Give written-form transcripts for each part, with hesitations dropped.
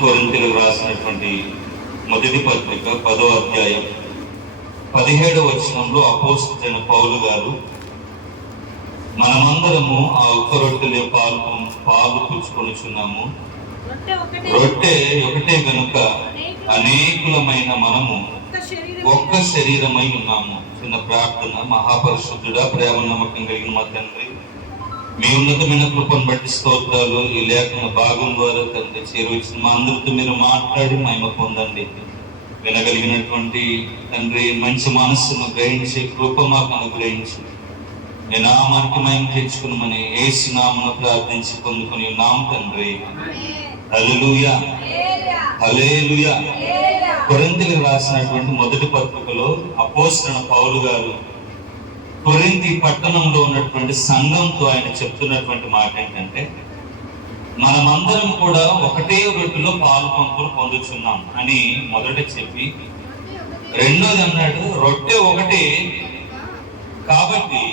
కొరింథీయులకు రాసినటువంటి మొదటి పత్రిక 10వ అధ్యాయం 17వ వచనంలో అపోస్తలుడైన పౌలు గారు మనమందరము ఆ ఒక్క రొట్టెలో పాలు పుచ్చుకొనుచున్నాము, రొట్టె ఒకటే గనుక అనేకులమైన మనము ఒక్క శరీరమై ఉన్నాము. చిన్న ప్రార్థన. మహాపరిశుద్ధుడా, ప్రేమ నమ్మకం కలిగిన మా తండ్రి, మీ ఉన్నతమైన కృపను బట్టి స్తోత్రాలు. ఈ లేఖన భాగం ద్వారా తండ్రి చేరువచ్చిన మా అందరితో మీరు మాట్లాడి మహిమ పొందండి. వినగలిగినటువంటి తండ్రి మంచి మనస్సును గ్రహించి కృప మాకు అనుగ్రహించి మీ నామానికి మహిమ తెచ్చుకున్నామని యేసు నామమున ప్రార్థించి పొందుకుని ఉన్నాం తండ్రి. హల్లెలూయా, హల్లెలూయా. కొరింథీయులకు రాసినటువంటి మొదటి పత్రికలో అపోస్తలుడైన పౌలు గారు కొరింథీ పట్టణంలో ఉన్నటువంటి సంఘంతో ఆయన చెప్తున్నటువంటి మాట ఏంటంటే, మనమందరం కూడా ఒకటే రొట్టెలో పాలు పంపులు పొందుతున్నాం అని మొదట చెప్పి, రెండోది అన్నాడు రొట్టె ఒకటే కాబట్టి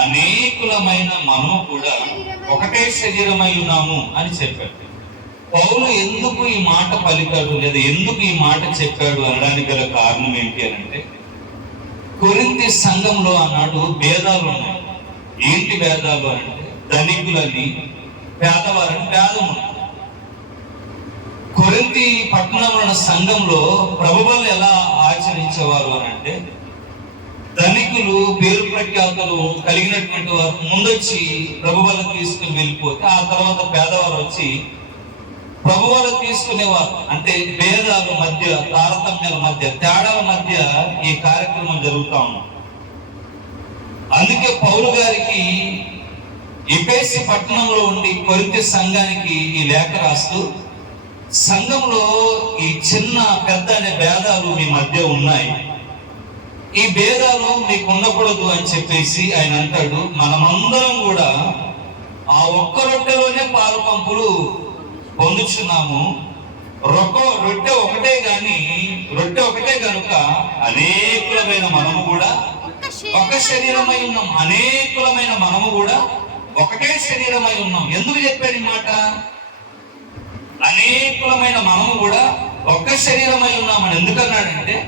అనేకులమైన మనము కూడా ఒకటే శరీరమై ఉన్నాము అని చెప్పాడు. పౌలు ఎందుకు ఈ మాట పలికాడు లేదా ఎందుకు ఈ మాట చెప్పాడు అనడానికి గల కారణం ఏంటి అని అంటే, కొరింథీ సంఘంలో ఆనాడు భేదాలు ఉన్నాయి. ఏంటి భేదాలు అంటే, ధనికులని పేదవారని భేదము. కొరింథీ పట్టణంలో ఉన్న సంఘంలో ప్రభువులు ఎలా ఆచరించేవారు అని అంటే, ధనికులు పేరు ప్రఖ్యాతులు కలిగినటువంటి వారు ముందొచ్చి ప్రభువులు తీసుకుని వెళ్ళిపోతే ఆ తర్వాత పేదవారు వచ్చి ప్రభువులు తీసుకునేవారు. అంటే భేదాల మధ్య, తారతమ్యాల మధ్య, తేడాల మధ్య ఈ కార్యక్రమం జరుగుతా ఉంది. అందుకే పౌలు గారికి ఎఫెసు పట్టణంలో ఉండి కొరింథీ సంఘానికి ఈ లేఖ రాస్తూ, సంఘంలో ఈ చిన్న పెద్ద అనే భేదాలు మీ మధ్య ఉన్నాయి, ఈ భేదాలు మీకు ఉండకూడదు అని చెప్పేసి ఆయన అంటాడు, మనమందరం కూడా ఆ ఒక్క రొట్టెలోనే పాలు పంపులు పొందుచున్నాము. రొట్టె ఒకటే గాని రొట్టె ఒకటే గనుక అనేకులమైన మనము కూడా ఒక శరీరమై ఉన్నాం. అనేకులమైన మనము కూడా ఒకటే శరీరమై ఉన్నాం. ఎందుకు చెప్పాడు ఈ మాట? అనేకులమైన మనము కూడా ఒక్క శరీరమై ఉన్నామని ఎందుకన్నాడంటే,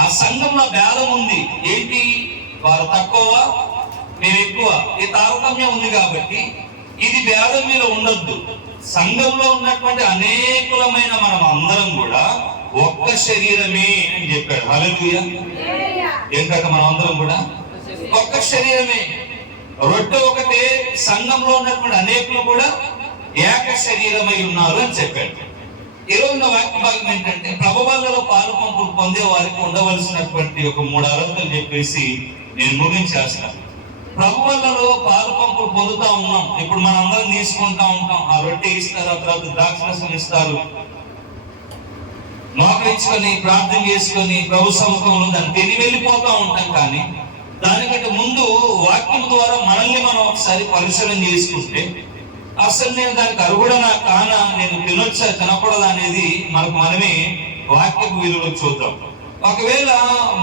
ఆ సంఘంలో భేదం ఉంది. ఏంటి? వారు తక్కువ, మేము ఎక్కువ, ఈ తారతమ్యం ఉంది కాబట్టి ఇది భేదం మీద ఉండొద్దు. సంఘంలో ఉన్నటువంటి అనేకులమైన మనం అందరం కూడా ఒక్క శరీరమే అని చెప్పాడు. హల్లెలూయా. ఏంటంటే మనం అందరం కూడా ఒక్క శరీరమే, రొట్టె ఒకటే, సంఘంలో ఉన్నటువంటి అనేకులు కూడా ఏక శరీరమై ఉన్నారు అని చెప్పాడు. ఈరోజు నా వాక్య భాగం ఏంటంటే, ప్రభువులలో పాలు పంపులు పొందే వారికి ఉండవలసినటువంటి ఒక 3 అర్హతలు చెప్పేసి నేను ముగించేస్తాను. ప్రభువులలో పాలు పంపులు పొందుతా ఉన్నాం. ఇప్పుడు మనం అందరం తీసుకుంటా ఉంటాం. ఆ రొట్టె ఇస్తారు, ఆ తర్వాత ద్రాక్షరసం ఇస్తారు, మోకరించుకొని ప్రార్థన చేసుకొని ప్రభు సముఖంలో దాన్ని తిని వెళ్ళిపోతా ఉంటాం. కానీ దానికంటే ముందు వాక్యం ద్వారా మనల్ని మనం ఒకసారి పరిశీలన చేసుకుంటే, అసలు నేను దానికి అర్హుడనా కానా, నేను తినొచ్చా తినకూడదా అనేది మనకు మనమే వాక్యపు విలువలు చూద్దాం. ఒకవేళ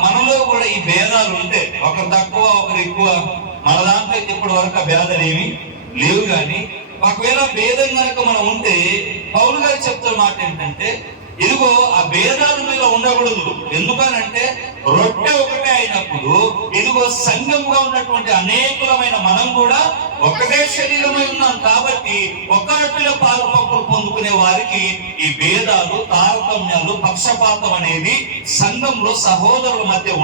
మనలో కూడా ఈ భేదాలు ఉంటే, ఒకరు తక్కువ ఒకరు ఎక్కువ, మన దాంట్లో ఇప్పటి వరకు ఆ భేదాలు ఏమి లేవు. కానీ ఒకవేళ భేదం కనుక మనం ఉంటే, పౌలు గారు చెప్తున్న మాట ఏంటంటే, ఇదిగో ఆ భేదాలు మీద ఉండకూడదు. ఎందుకనంటే రొట్టె ఒకటే అయినప్పుడు ఇదిగో సంఘంగా ఉన్నటువంటి అనేకులమైన మనం కూడా ఒకటే శరీరమై ఉన్నాం. కాబట్టి ఒక్క రొట్టెలో పాలు పంపులు పొందుకునే వారికి ఈ భేదాలు, తారతమ్యాలు, పక్షపాతం అనేది సంఘంలో సహోదరుల మధ్య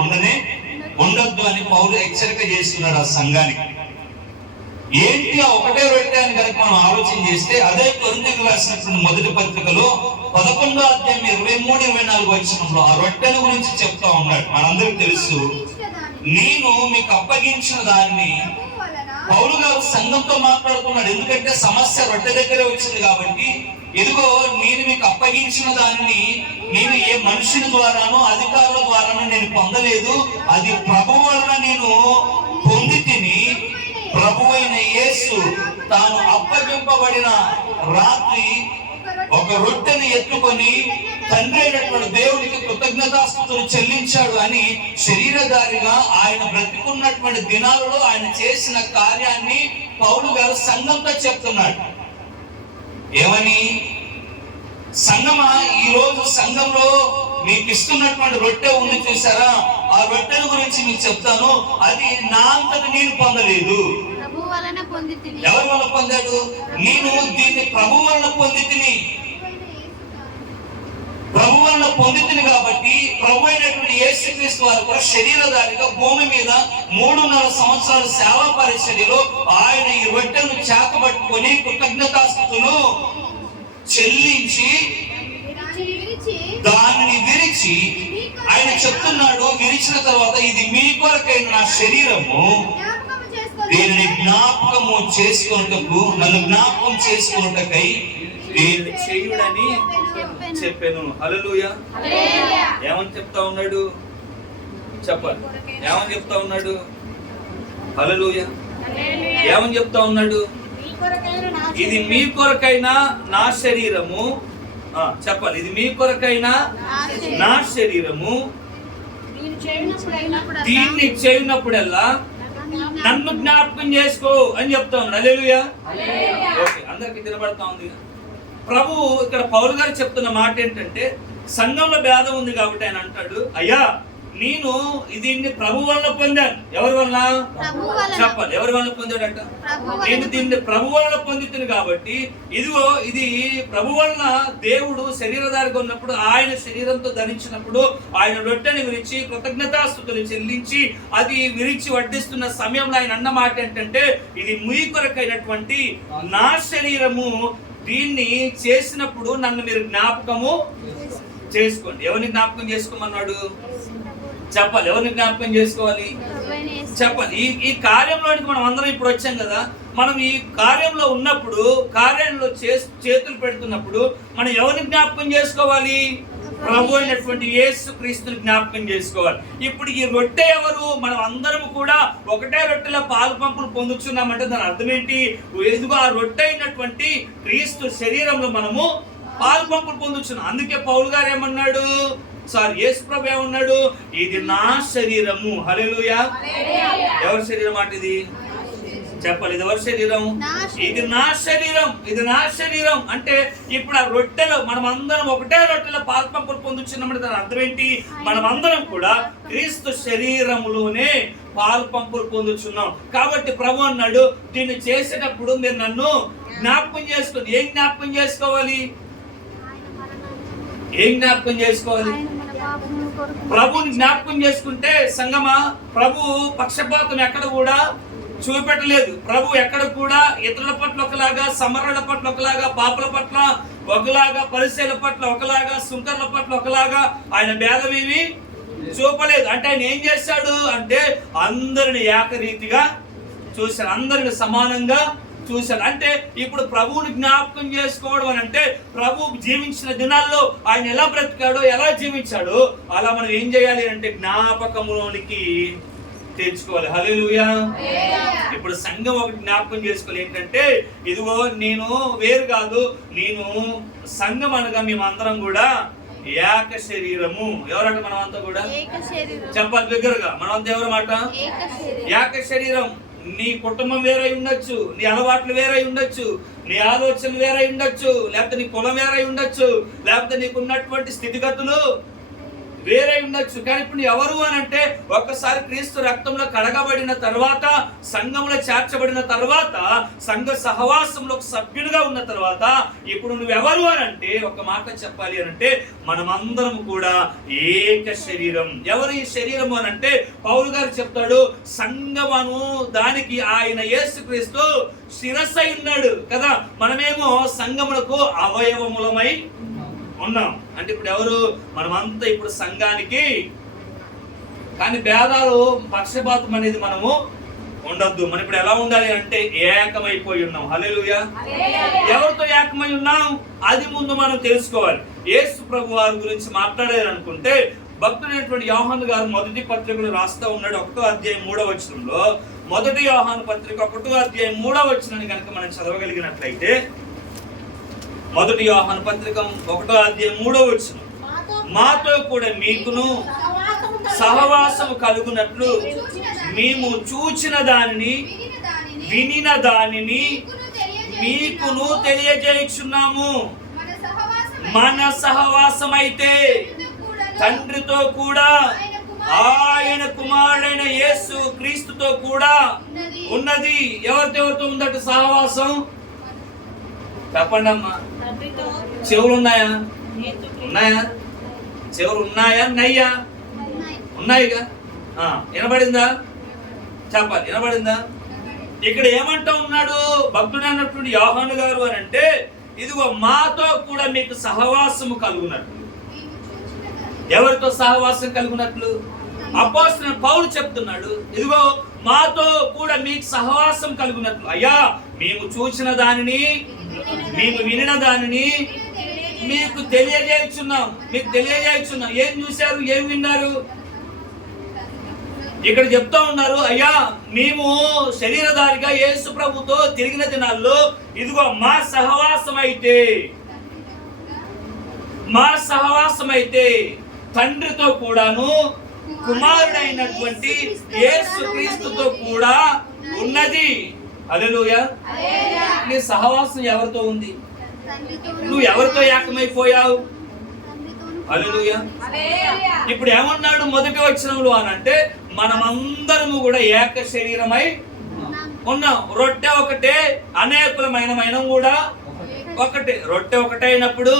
ఉండద్దు అని పౌలు హెచ్చరిక చేస్తున్నాడు ఆ సంఘానికి. ఏంటి ఆ ఒకటే రొట్టె అని కనుక మనం ఆలోచన చేస్తే, అదే కొరింథీయులకు రాసినటువంటి మొదటి పత్రికలో 11వ అధ్యాయం 23-24 వచనంలో ఆ రొట్టెల గురించి చెప్తా ఉన్నాడు. మనందరికీ తెలుసు, నేను మీకు అప్పగించిన దాన్ని పౌలు గారు సంఘంతో మాట్లాడుతున్నాడు. ఎందుకంటే సమస్య రొట్టె దగ్గరే వచ్చింది కాబట్టి, ఇదిగో నేను మీకు అప్పగించిన దాన్ని నేను ఏ మనుషుని ద్వారానో అధికారుల ద్వారానో నేను పొందలేదు, అది ప్రభువు వలన నేను పొంది తిని, ప్రభువైన యేసు తాను అప్పగింపబడిన రాత్రి ఒక రొట్టెని ఎత్తుకొని తండ్రి అయినటువంటి దేవుడికి కృతజ్ఞతాస్తుతులు చెల్లించాడు అని శరీరధారిగా ఆయన బ్రతికున్నటువంటి దినాలలో ఆయన చేసిన కార్యాన్ని పౌలు గారు సంఘంతో చెప్తున్నాడు. ఏమని? సంఘమా, ఈ రోజు సంఘంలో మీకు ఇస్తున్నటువంటి రొట్టె ఉంది చూసారా, ఆ రొట్టె గురించి మీకు చెప్తాను. అది నా అంతటి నేను పొందలేదు, ఎవరి వల్ల పొందాడు? నేను దీన్ని ప్రభు వల్ల పొందితిని. ప్రభు వల్ల పొందితిని కాబట్టి ప్రభు అయినటువంటి యేసుక్రీస్తు వారు కూడా శరీరధారిగా భూమి మీద 3.5 సంవత్సరాల సేవా పరిచర్యలో ఆయన ఈ రొట్టెను చేతబట్టుకొని కృతజ్ఞతాస్తుతులు చెల్లించి దానిని విరిచి ఆయన చెప్తున్నాడు, విరిచిన తర్వాత ఇది మీ కొరకైన నా శరీరము, దీనిని జ్ఞాపకము చేసుకొనుటకు, నన్ను జ్ఞాపకం చేసుకొనుటకై దీన్ని చేయుడని చెప్పాను. హల్లెలూయా. ఏమని చెప్తా ఉన్నాడు చెప్పాలి? ఏమని చెప్తా ఉన్నాడు? హల్లెలూయా. ఏమని చెప్తా ఉన్నాడు? ఇది మీ కొరకైన నా శరీరము. చెప్పాలి, ఇది మీ కొరకైన నా శరీరము, దీన్ని చేయనప్పుడల్లా నన్ను జ్ఞాపకం చేసుకో అని చెప్తా ఉన్నాడు. హల్లెలూయా. ఓకే, అందరికి వినబడతా ఉంది. ప్రభు ఇక్కడ పౌలు గారు చెప్తున్న మాట ఏంటంటే, సంఘంలో భేదం ఉంది కాబట్టి ఆయన అంటాడు, అయ్యా నేను దీన్ని ప్రభు వల్ల పొందాను. ఎవరి వల్ల? చెప్పాలి, ఎవరి వల్ల పొందాడంట? నేను దీన్ని ప్రభు వల్ల పొందుతాను కాబట్టి ఇదిగో ఇది ప్రభు వల్ల దేవుడు శరీరధారిగా ఉన్నప్పుడు ఆయన శరీరంతో ధరించినప్పుడు ఆయన రొట్టెని విరిచి కృతజ్ఞతాస్తుతులు చెల్లించి అది విరిచి వడ్డిస్తున్న సమయంలో ఆయన అన్న మాట ఏంటంటే, ఇది మీ కొరకైనటువంటి నా శరీరము, దీన్ని చేసినప్పుడు నన్ను మీరు జ్ఞాపకము చేసుకోండి. ఎవరిని జ్ఞాపకం చేసుకోమన్నాడు? చెప్పాలి, ఎవరిని జ్ఞాపకం చేసుకోవాలి? చెప్పాలి. ఈ కార్యంలోనికి మనం అందరం ఇప్పుడు వచ్చాం కదా, మనం ఈ కార్యంలో ఉన్నప్పుడు, కార్యంలో చేతులు పెడుతున్నప్పుడు మనం ఎవరిని జ్ఞాపకం చేసుకోవాలి? ప్రభు అయినటువంటి యేసుక్రీస్తుని జ్ఞాపకం చేసుకోవాలి. ఇప్పుడు ఈ రొట్టె ఎవరు? మనం అందరం కూడా ఒకటే రొట్టెలో పాలు పంపులు పొందుతున్నామంటే దాని అర్థం ఏంటి? ఎదుగు ఆ రొట్టె అయినటువంటి క్రీస్తు శరీరంలో మనము పాలు పంపులు పొందుతున్నాం. అందుకే పౌలు గారు ఏమన్నాడు? యేసు ప్రభు ఏమన్నాడు? ఇది నా శరీరము. హల్లెలూయా. ఎవరి శరీరం మాట ఇది? చెప్పాలి, ఇది ఎవరి శరీరం? ఇది నా శరీరం, ఇది నా శరీరం. అంటే ఇప్పుడు ఆ రొట్టెలో మనం అందరం ఒకటే రొట్టెలో పాలు పంపులు పొందుతున్నామంటే దాని అర్థం ఏంటి? మనం అందరం కూడా క్రీస్తు శరీరములోనే పాలు పంపులు పొందుతున్నాం. కాబట్టి ప్రభు అన్నాడు, దీన్ని చేసేటప్పుడు మీరు నన్ను జ్ఞాపకం చేసుకోండి. ఏం జ్ఞాపకం చేసుకోవాలి? ఏం జ్ఞాపకం చేసుకోవాలి? ప్రభుని జ్ఞాపకం చేసుకుంటే సంగమా, ప్రభు పక్షపాతం ఎక్కడ కూడా చూపెట్టలేదు. ప్రభు ఎక్కడ కూడా ఇతరుల పట్ల ఒకలాగా, సమరుల పట్ల ఒకలాగా, పాపుల పట్ల ఒకలాగా, పరిసయ్యుల పట్ల ఒకలాగా, సుంకర్ల పట్ల ఒకలాగా ఆయన భేదమేమి చూపలేదు. అంటే ఆయన ఏం చేశాడు అంటే అందరిని ఏకరీతిగా చూశాడు, అందరిని సమానంగా చూశాడు. అంటే ఇప్పుడు ప్రభువుని జ్ఞాపకం చేసుకోవడం అని అంటే ప్రభు జీవించిన దినాల్లో ఆయన ఎలా బ్రతికాడో, ఎలా జీవించాడో అలా మనం ఏం చేయాలి అంటే జ్ఞాపకంలోనికి తెచ్చుకోవాలి. హల్లెలూయా. ఇప్పుడు సంఘం ఒకటి జ్ఞాపకం చేసుకోవాలి ఏంటంటే, ఇదిగో నేను వేరు కాదు, నేను సంఘం అనగా మేమందరం కూడా ఏక శరీరము. ఎవరంటే మనం అంతా కూడా చెప్పాలి దగ్గరగా, మనమంతా ఎవరు మాట? ఏక శరీరం. నీ కుటుంబం వేరై ఉండొచ్చు, నీ అలవాట్లు వేరై ఉండొచ్చు, నీ ఆలోచనలు వేరై ఉండొచ్చు, లేకపోతే నీ కులం వేరై ఉండొచ్చు, లేకపోతే నీకున్నటువంటి స్థితిగతులు వేరే ఉండొచ్చు. కానీ ఇప్పుడు ఎవరు అని అంటే ఒక్కసారి క్రీస్తు రక్తంలో కడగబడిన తర్వాత, సంఘంలో చేర్చబడిన తర్వాత, సంఘ సహవాసంలో ఒక సభ్యునిగా ఉన్న తర్వాత ఇప్పుడు నువ్వెవరు అని అంటే ఒక మాట చెప్పాలి అని అంటే మనమందరం కూడా ఏక శరీరం. ఎవరు ఈ శరీరము అని అంటే పౌలు గారు చెప్తాడు, సంఘమను దానికి ఆయన యేసుక్రీస్తు శిరస్సై ఉన్నాడు కదా, మనమేమో సంఘములకు అవయవములమై ఉన్నాం. అంటే ఇప్పుడు ఎవరు? మనమంతా ఇప్పుడు సంఘానికి. కానీ భేదాలు, పక్షపాతం అనేది మనము ఉండొద్దు. మనం ఇప్పుడు ఎలా ఉండాలి అంటే ఏకమైపోయి ఉన్నాం. హల్లెలూయా. ఎవరితో ఏకమై ఉన్నాం అది ముందు మనం తెలుసుకోవాలి. యేసు ప్రభు వారి గురించి మాట్లాడాలనుకుంటే భక్తుడైనటువంటి యోహాను గారు మొదటి పత్రికలు రాస్తా ఉన్నాడు. 1వ అధ్యాయం 3వ వచనంలో, మొదటి యోహాను పత్రిక 1వ అధ్యాయం 3వ వచనాన్ని కనుక మనం చదవగలిగినట్లయితే, మొదటి యోహాను పత్రిక 1వ అధ్యాయం 3వ వచనం, మాతో కూడా మీకును సహవాసము కలుగునట్లు మేము చూచిన దానిని, వినిన దానిని మీకును తెలియజేయుచున్నాము. మన సహవాసం అయితే తండ్రితో కూడా ఆయన కుమారుడైన యేసు క్రీస్తుతో కూడా ఉన్నది. ఎవరితో ఉందట సహవాసం? చెప్పండి అమ్మా. చెవులు ఉన్నాయా? చెవులు ఉన్నాయా? నయ్యా? ఉన్నాయిగా. వినబడిందా? చెప్పాలి, వినబడిందా? ఇక్కడ ఏమంటా ఉన్నాడు భక్తుడు అన్నటువంటి యోహాను గారు అని అంటే, ఇదిగో మాతో కూడా మీకు సహవాసము కలుగునట్లు. ఎవరితో సహవాసం కలుగునట్లు? అపోస్తలుడైన పౌలు చెప్తున్నాడు, ఇదిగో మాతో కూడా మీకు సహవాసం కలుగునట్లు. అయ్యా, మేము చూసిన దానిని, మేము వినిన దానిని మీకు తెలియజేయుచున్నాం. ఏం చూశారు, ఏం విన్నారు? ఇక్కడ చెప్తా ఉన్నారు, అయ్యా మేము శరీరధారిగా యేసు ప్రభుతో తిరిగిన దినాల్లో ఇదిగో మా సహవాసం అయితే తండ్రితో కూడాను కుమారుడైనటువంటి యేసు క్రీస్తుతో కూడా ఉన్నది. హల్లెలూయా. నీ సహవాసం ఎవరితో ఉంది? నువ్వు ఎవరితో ఏకమైపోయావు? హల్లెలూయా. ఇప్పుడు ఏమన్నాడు మొదటి వచనంలో అని అంటే, మనమందరము కూడా ఏక శరీరమై ఉన్నాం. రొట్టె ఒకటే, అనేకులమైన కూడా ఒకటే. రొట్టె ఒకటే అయినప్పుడు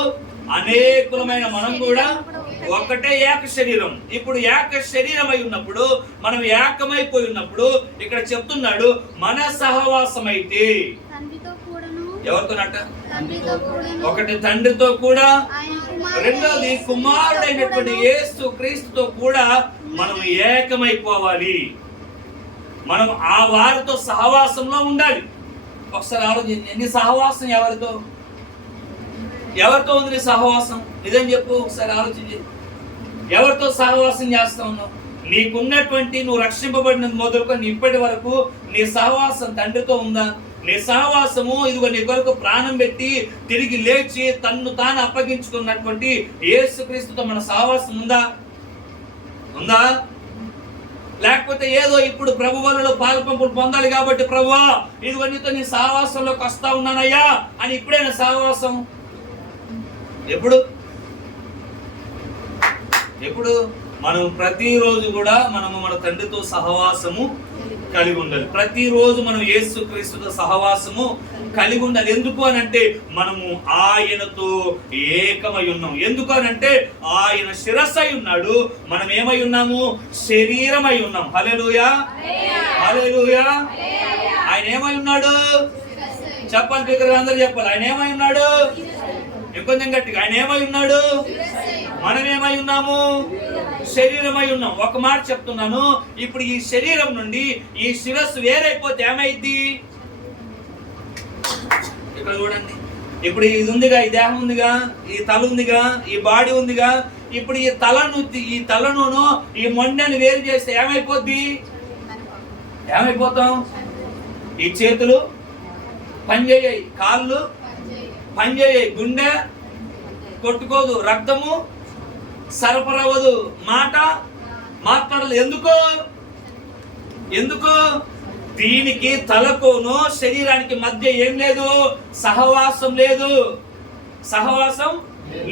అనేకులమైన మనం కూడా ఒకటే, ఏక శరీరం. ఇప్పుడు ఏక శరీరం అయి ఉన్నప్పుడు, మనం ఏకమైపోయి ఉన్నప్పుడు ఇక్కడ చెప్తున్నాడు, మన సహవాసం అయితే ఎవరితోనట? ఒకటి తండ్రితో కూడా, రెండోది కుమారుడైనటువంటి యేసు క్రీస్తుతో కూడా మనం ఏకమైపోవాలి. మనం ఆ వారితో సహవాసంలో ఉండాలి. ఒకసారి ఆలోచించండి, నీ సహవాసం ఎవరితో ఉంది? నీ సహవాసం నిజం చెప్పు. ఒకసారి ఆలోచించి, ఎవరితో సహవాసం చేస్తా ఉన్నావు? నీకున్నటువంటి, నువ్వు రక్షింపబడిన మొదలుకొని ఇప్పటి వరకు నీ సహవాసం తండ్రితో ఉందా? నీ సహవాసము ఇదిగో నీ కొరకు ప్రాణం పెట్టి తిరిగి లేచి తన్ను తాను అప్పగించుకున్నటువంటి యేసుక్రీస్తుతో మన సహవాసం ఉందా? లేకపోతే ఏదో ఇప్పుడు ప్రభు వలలో పాలపంపులు పొందాలి కాబట్టి ప్రభువా ఇదిగో నీతో నీ సహవాసంలోకి వస్తా ఉన్నానయ్యా అని ఇప్పుడైనా సహవాసం? ఎప్పుడు మనం ప్రతిరోజు కూడా మనము మన తండ్రితో సహవాసము కలిగి ఉండాలి. ప్రతిరోజు మనం యేసు క్రీస్తుతో సహవాసము కలిగి ఉండాలి. ఎందుకు అని అంటే, మనము ఆయనతో ఏకమై ఉన్నాం. ఎందుకు అని అంటే, ఆయన శిరస్సు అయి ఉన్నాడు, మనం ఏమై ఉన్నాము? శరీరమై ఉన్నాం. హల్లెలూయా, హల్లెలూయా. ఆయన ఏమై ఉన్నాడు? చెప్పాలి, దగ్గర అందరూ చెప్పాలి. ఆయన ఏమై ఉన్నాడు? ఇంకొంచెం గట్టిగా, ఆయన ఏమై ఉన్నాడు? మనం ఏమై ఉన్నాము? శరీరమై ఉన్నాం. ఒక మాట చెప్తున్నాను, ఇప్పుడు ఈ శరీరం నుండి ఈ శిరస్సు వేరైపోతే ఏమైద్ది? ఇక్కడ చూడండి, ఇప్పుడు ఇది ఉందిగా, ఈ దేహం ఉందిగా, ఈ తల ఉందిగా, ఈ బాడీ ఉందిగా. ఇప్పుడు ఈ తలను ఈ మొండెని వేరు చేస్తే ఏమైపోతాం? ఈ చేతులు పనిచేయాయి, కాళ్ళు పనిచేయాయి, గుండె కొట్టుకోదు, రక్తము సరఫరవదు, మాట మాట్లాడదు. ఎందుకు? దీనికి తలకోను శరీరానికి మధ్య ఏం లేదు? సహవాసం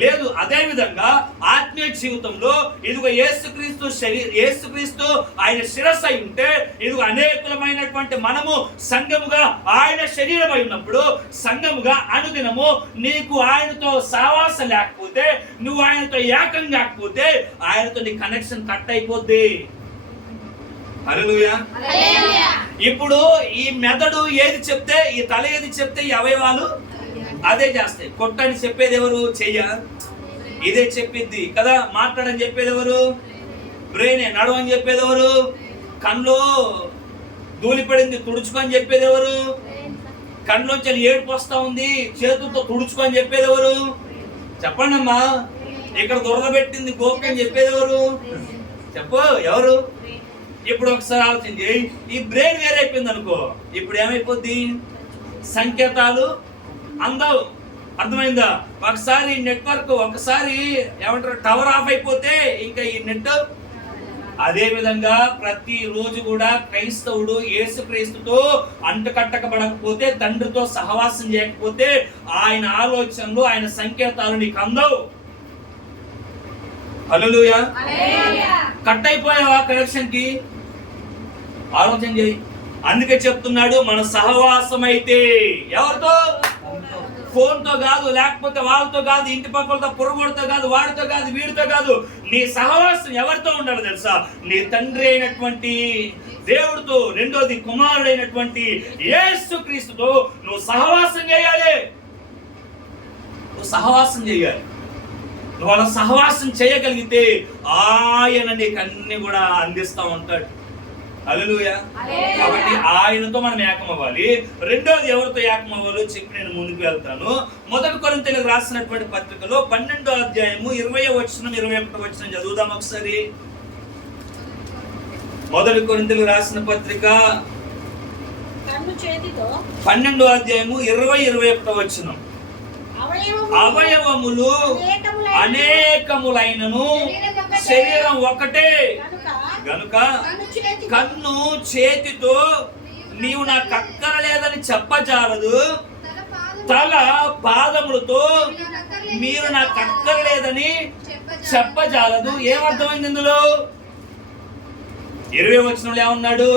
లేదు. అదే విధంగా ఆత్మీయ జీవితంలో ఇదిగో యేసుక్రీస్తు ఆయన శిరస్సు అయి ఉంటే, ఇదిగో అనేకులమైనటువంటి మనము సంఘముగా ఆయన శరీరం అయి ఉన్నప్పుడు, సంఘముగా అనుదినము నీకు ఆయనతో సహవాసం లేకపోతే, నువ్వు ఆయనతో ఏకం కాకపోతే, ఆయనతో నీ కనెక్షన్ కట్ అయిపోద్ది. హల్లెలూయా. ఇప్పుడు ఈ మెదడు ఏది చెప్తే, ఈ తల ఏది చెప్తే, ఈ అవయవాలు అదే చేస్తాయి. కొట్టని చెప్పేది ఎవరు? చెయ్య. ఇదే చెప్పిద్ది కదా. మాట్లాడని చెప్పేది ఎవరు? బ్రెయిన్. నడవని చెప్పేది ఎవరు? కన్నులో ధూళి పడింది తుడుచుకొని చెప్పేది ఎవరు? కన్నులోంచి ఏడుపు వస్తా ఉంది, చేతులతో తుడుచుకొని చెప్పేది ఎవరు? చెప్పండి అమ్మా. ఇక్కడ దురద పెట్టింది గోపి అని చెప్పేది ఎవరు? ఎవరు? ఇప్పుడు ఒకసారి ఆలోచించి, ఈ బ్రెయిన్ వేరైపోయింది అనుకో, ఇప్పుడు ఏమైపోద్ది? సంకేతాలు అందవు. అర్థమైందా? ఒకసారి నెట్వర్క్, ఒకసారి ఏమంటారు టవర్ ఆఫ్ అయిపోతే ఇంకా ఈ నెట్ అదే విధంగా ప్రతి రోజు కూడా క్రైస్తవుడు యేసుక్రీస్తుతో అంటకట్టకబడకపోతే, తండ్రితో సహవాసం చేయకపోతే ఆయన ఆలోచనలు, ఆయన సంకేతాలు నీకు అందవు. హల్లెలూయా. కట్ అయిపోయావా కనెక్షన్ కి? ఆలోచన చేయి. అందుకే చెప్తున్నాడు, మన సహవాసం అయితే ఎవరితో? ఫోన్ తో కాదు, లేకపోతే వాళ్ళతో కాదు, ఇంటి పక్కలతో, పొరుగుడితో కాదు, వాడితో కాదు, వీడితో కాదు. నీ సహవాసం ఎవరితో ఉండాలి తెలుసా? నీ తండ్రి అయినటువంటి దేవుడితో, రెండోది కుమారుడైనటువంటి యేసుక్రీస్తుతో నువ్వు సహవాసం చేయాలి. నువ్వు సహవాసం చేయాలి. నువ్వు అలా సహవాసం చేయగలిగితే ఆయన నీకు అన్ని కూడా అందిస్తా ఉంటాడు. హల్లెలూయా. కాబట్టి ఆయనతో మనం ఏకమవ్వాలి. రెండోది ఎవరితో ఏకమవ్వాలో చెప్పి నేను ముందుకు వెళ్తాను. 1 కొరింథీయులకు రాసినటువంటి పత్రికలో 12వ అధ్యాయము 20వ వచనం 21వ వచనం చదువుదాం ఒకసారి. 1 కొరింథీయులకు రాసిన పత్రిక 12వ అధ్యాయము 20-21వ వచనం. అవయవములు అనేకములైనను శరీరం ఒకటే గనుక కన్ను చేతితో నీవు నాకు అక్కరలేదని చెప్పజాలదు, తల పాదములతో మీరు నాకు అక్కరలేదని చెప్పజాలదు. ఏమర్థమైంది ఇందులో? 20వ వచనంలో ఏమన్నాడు?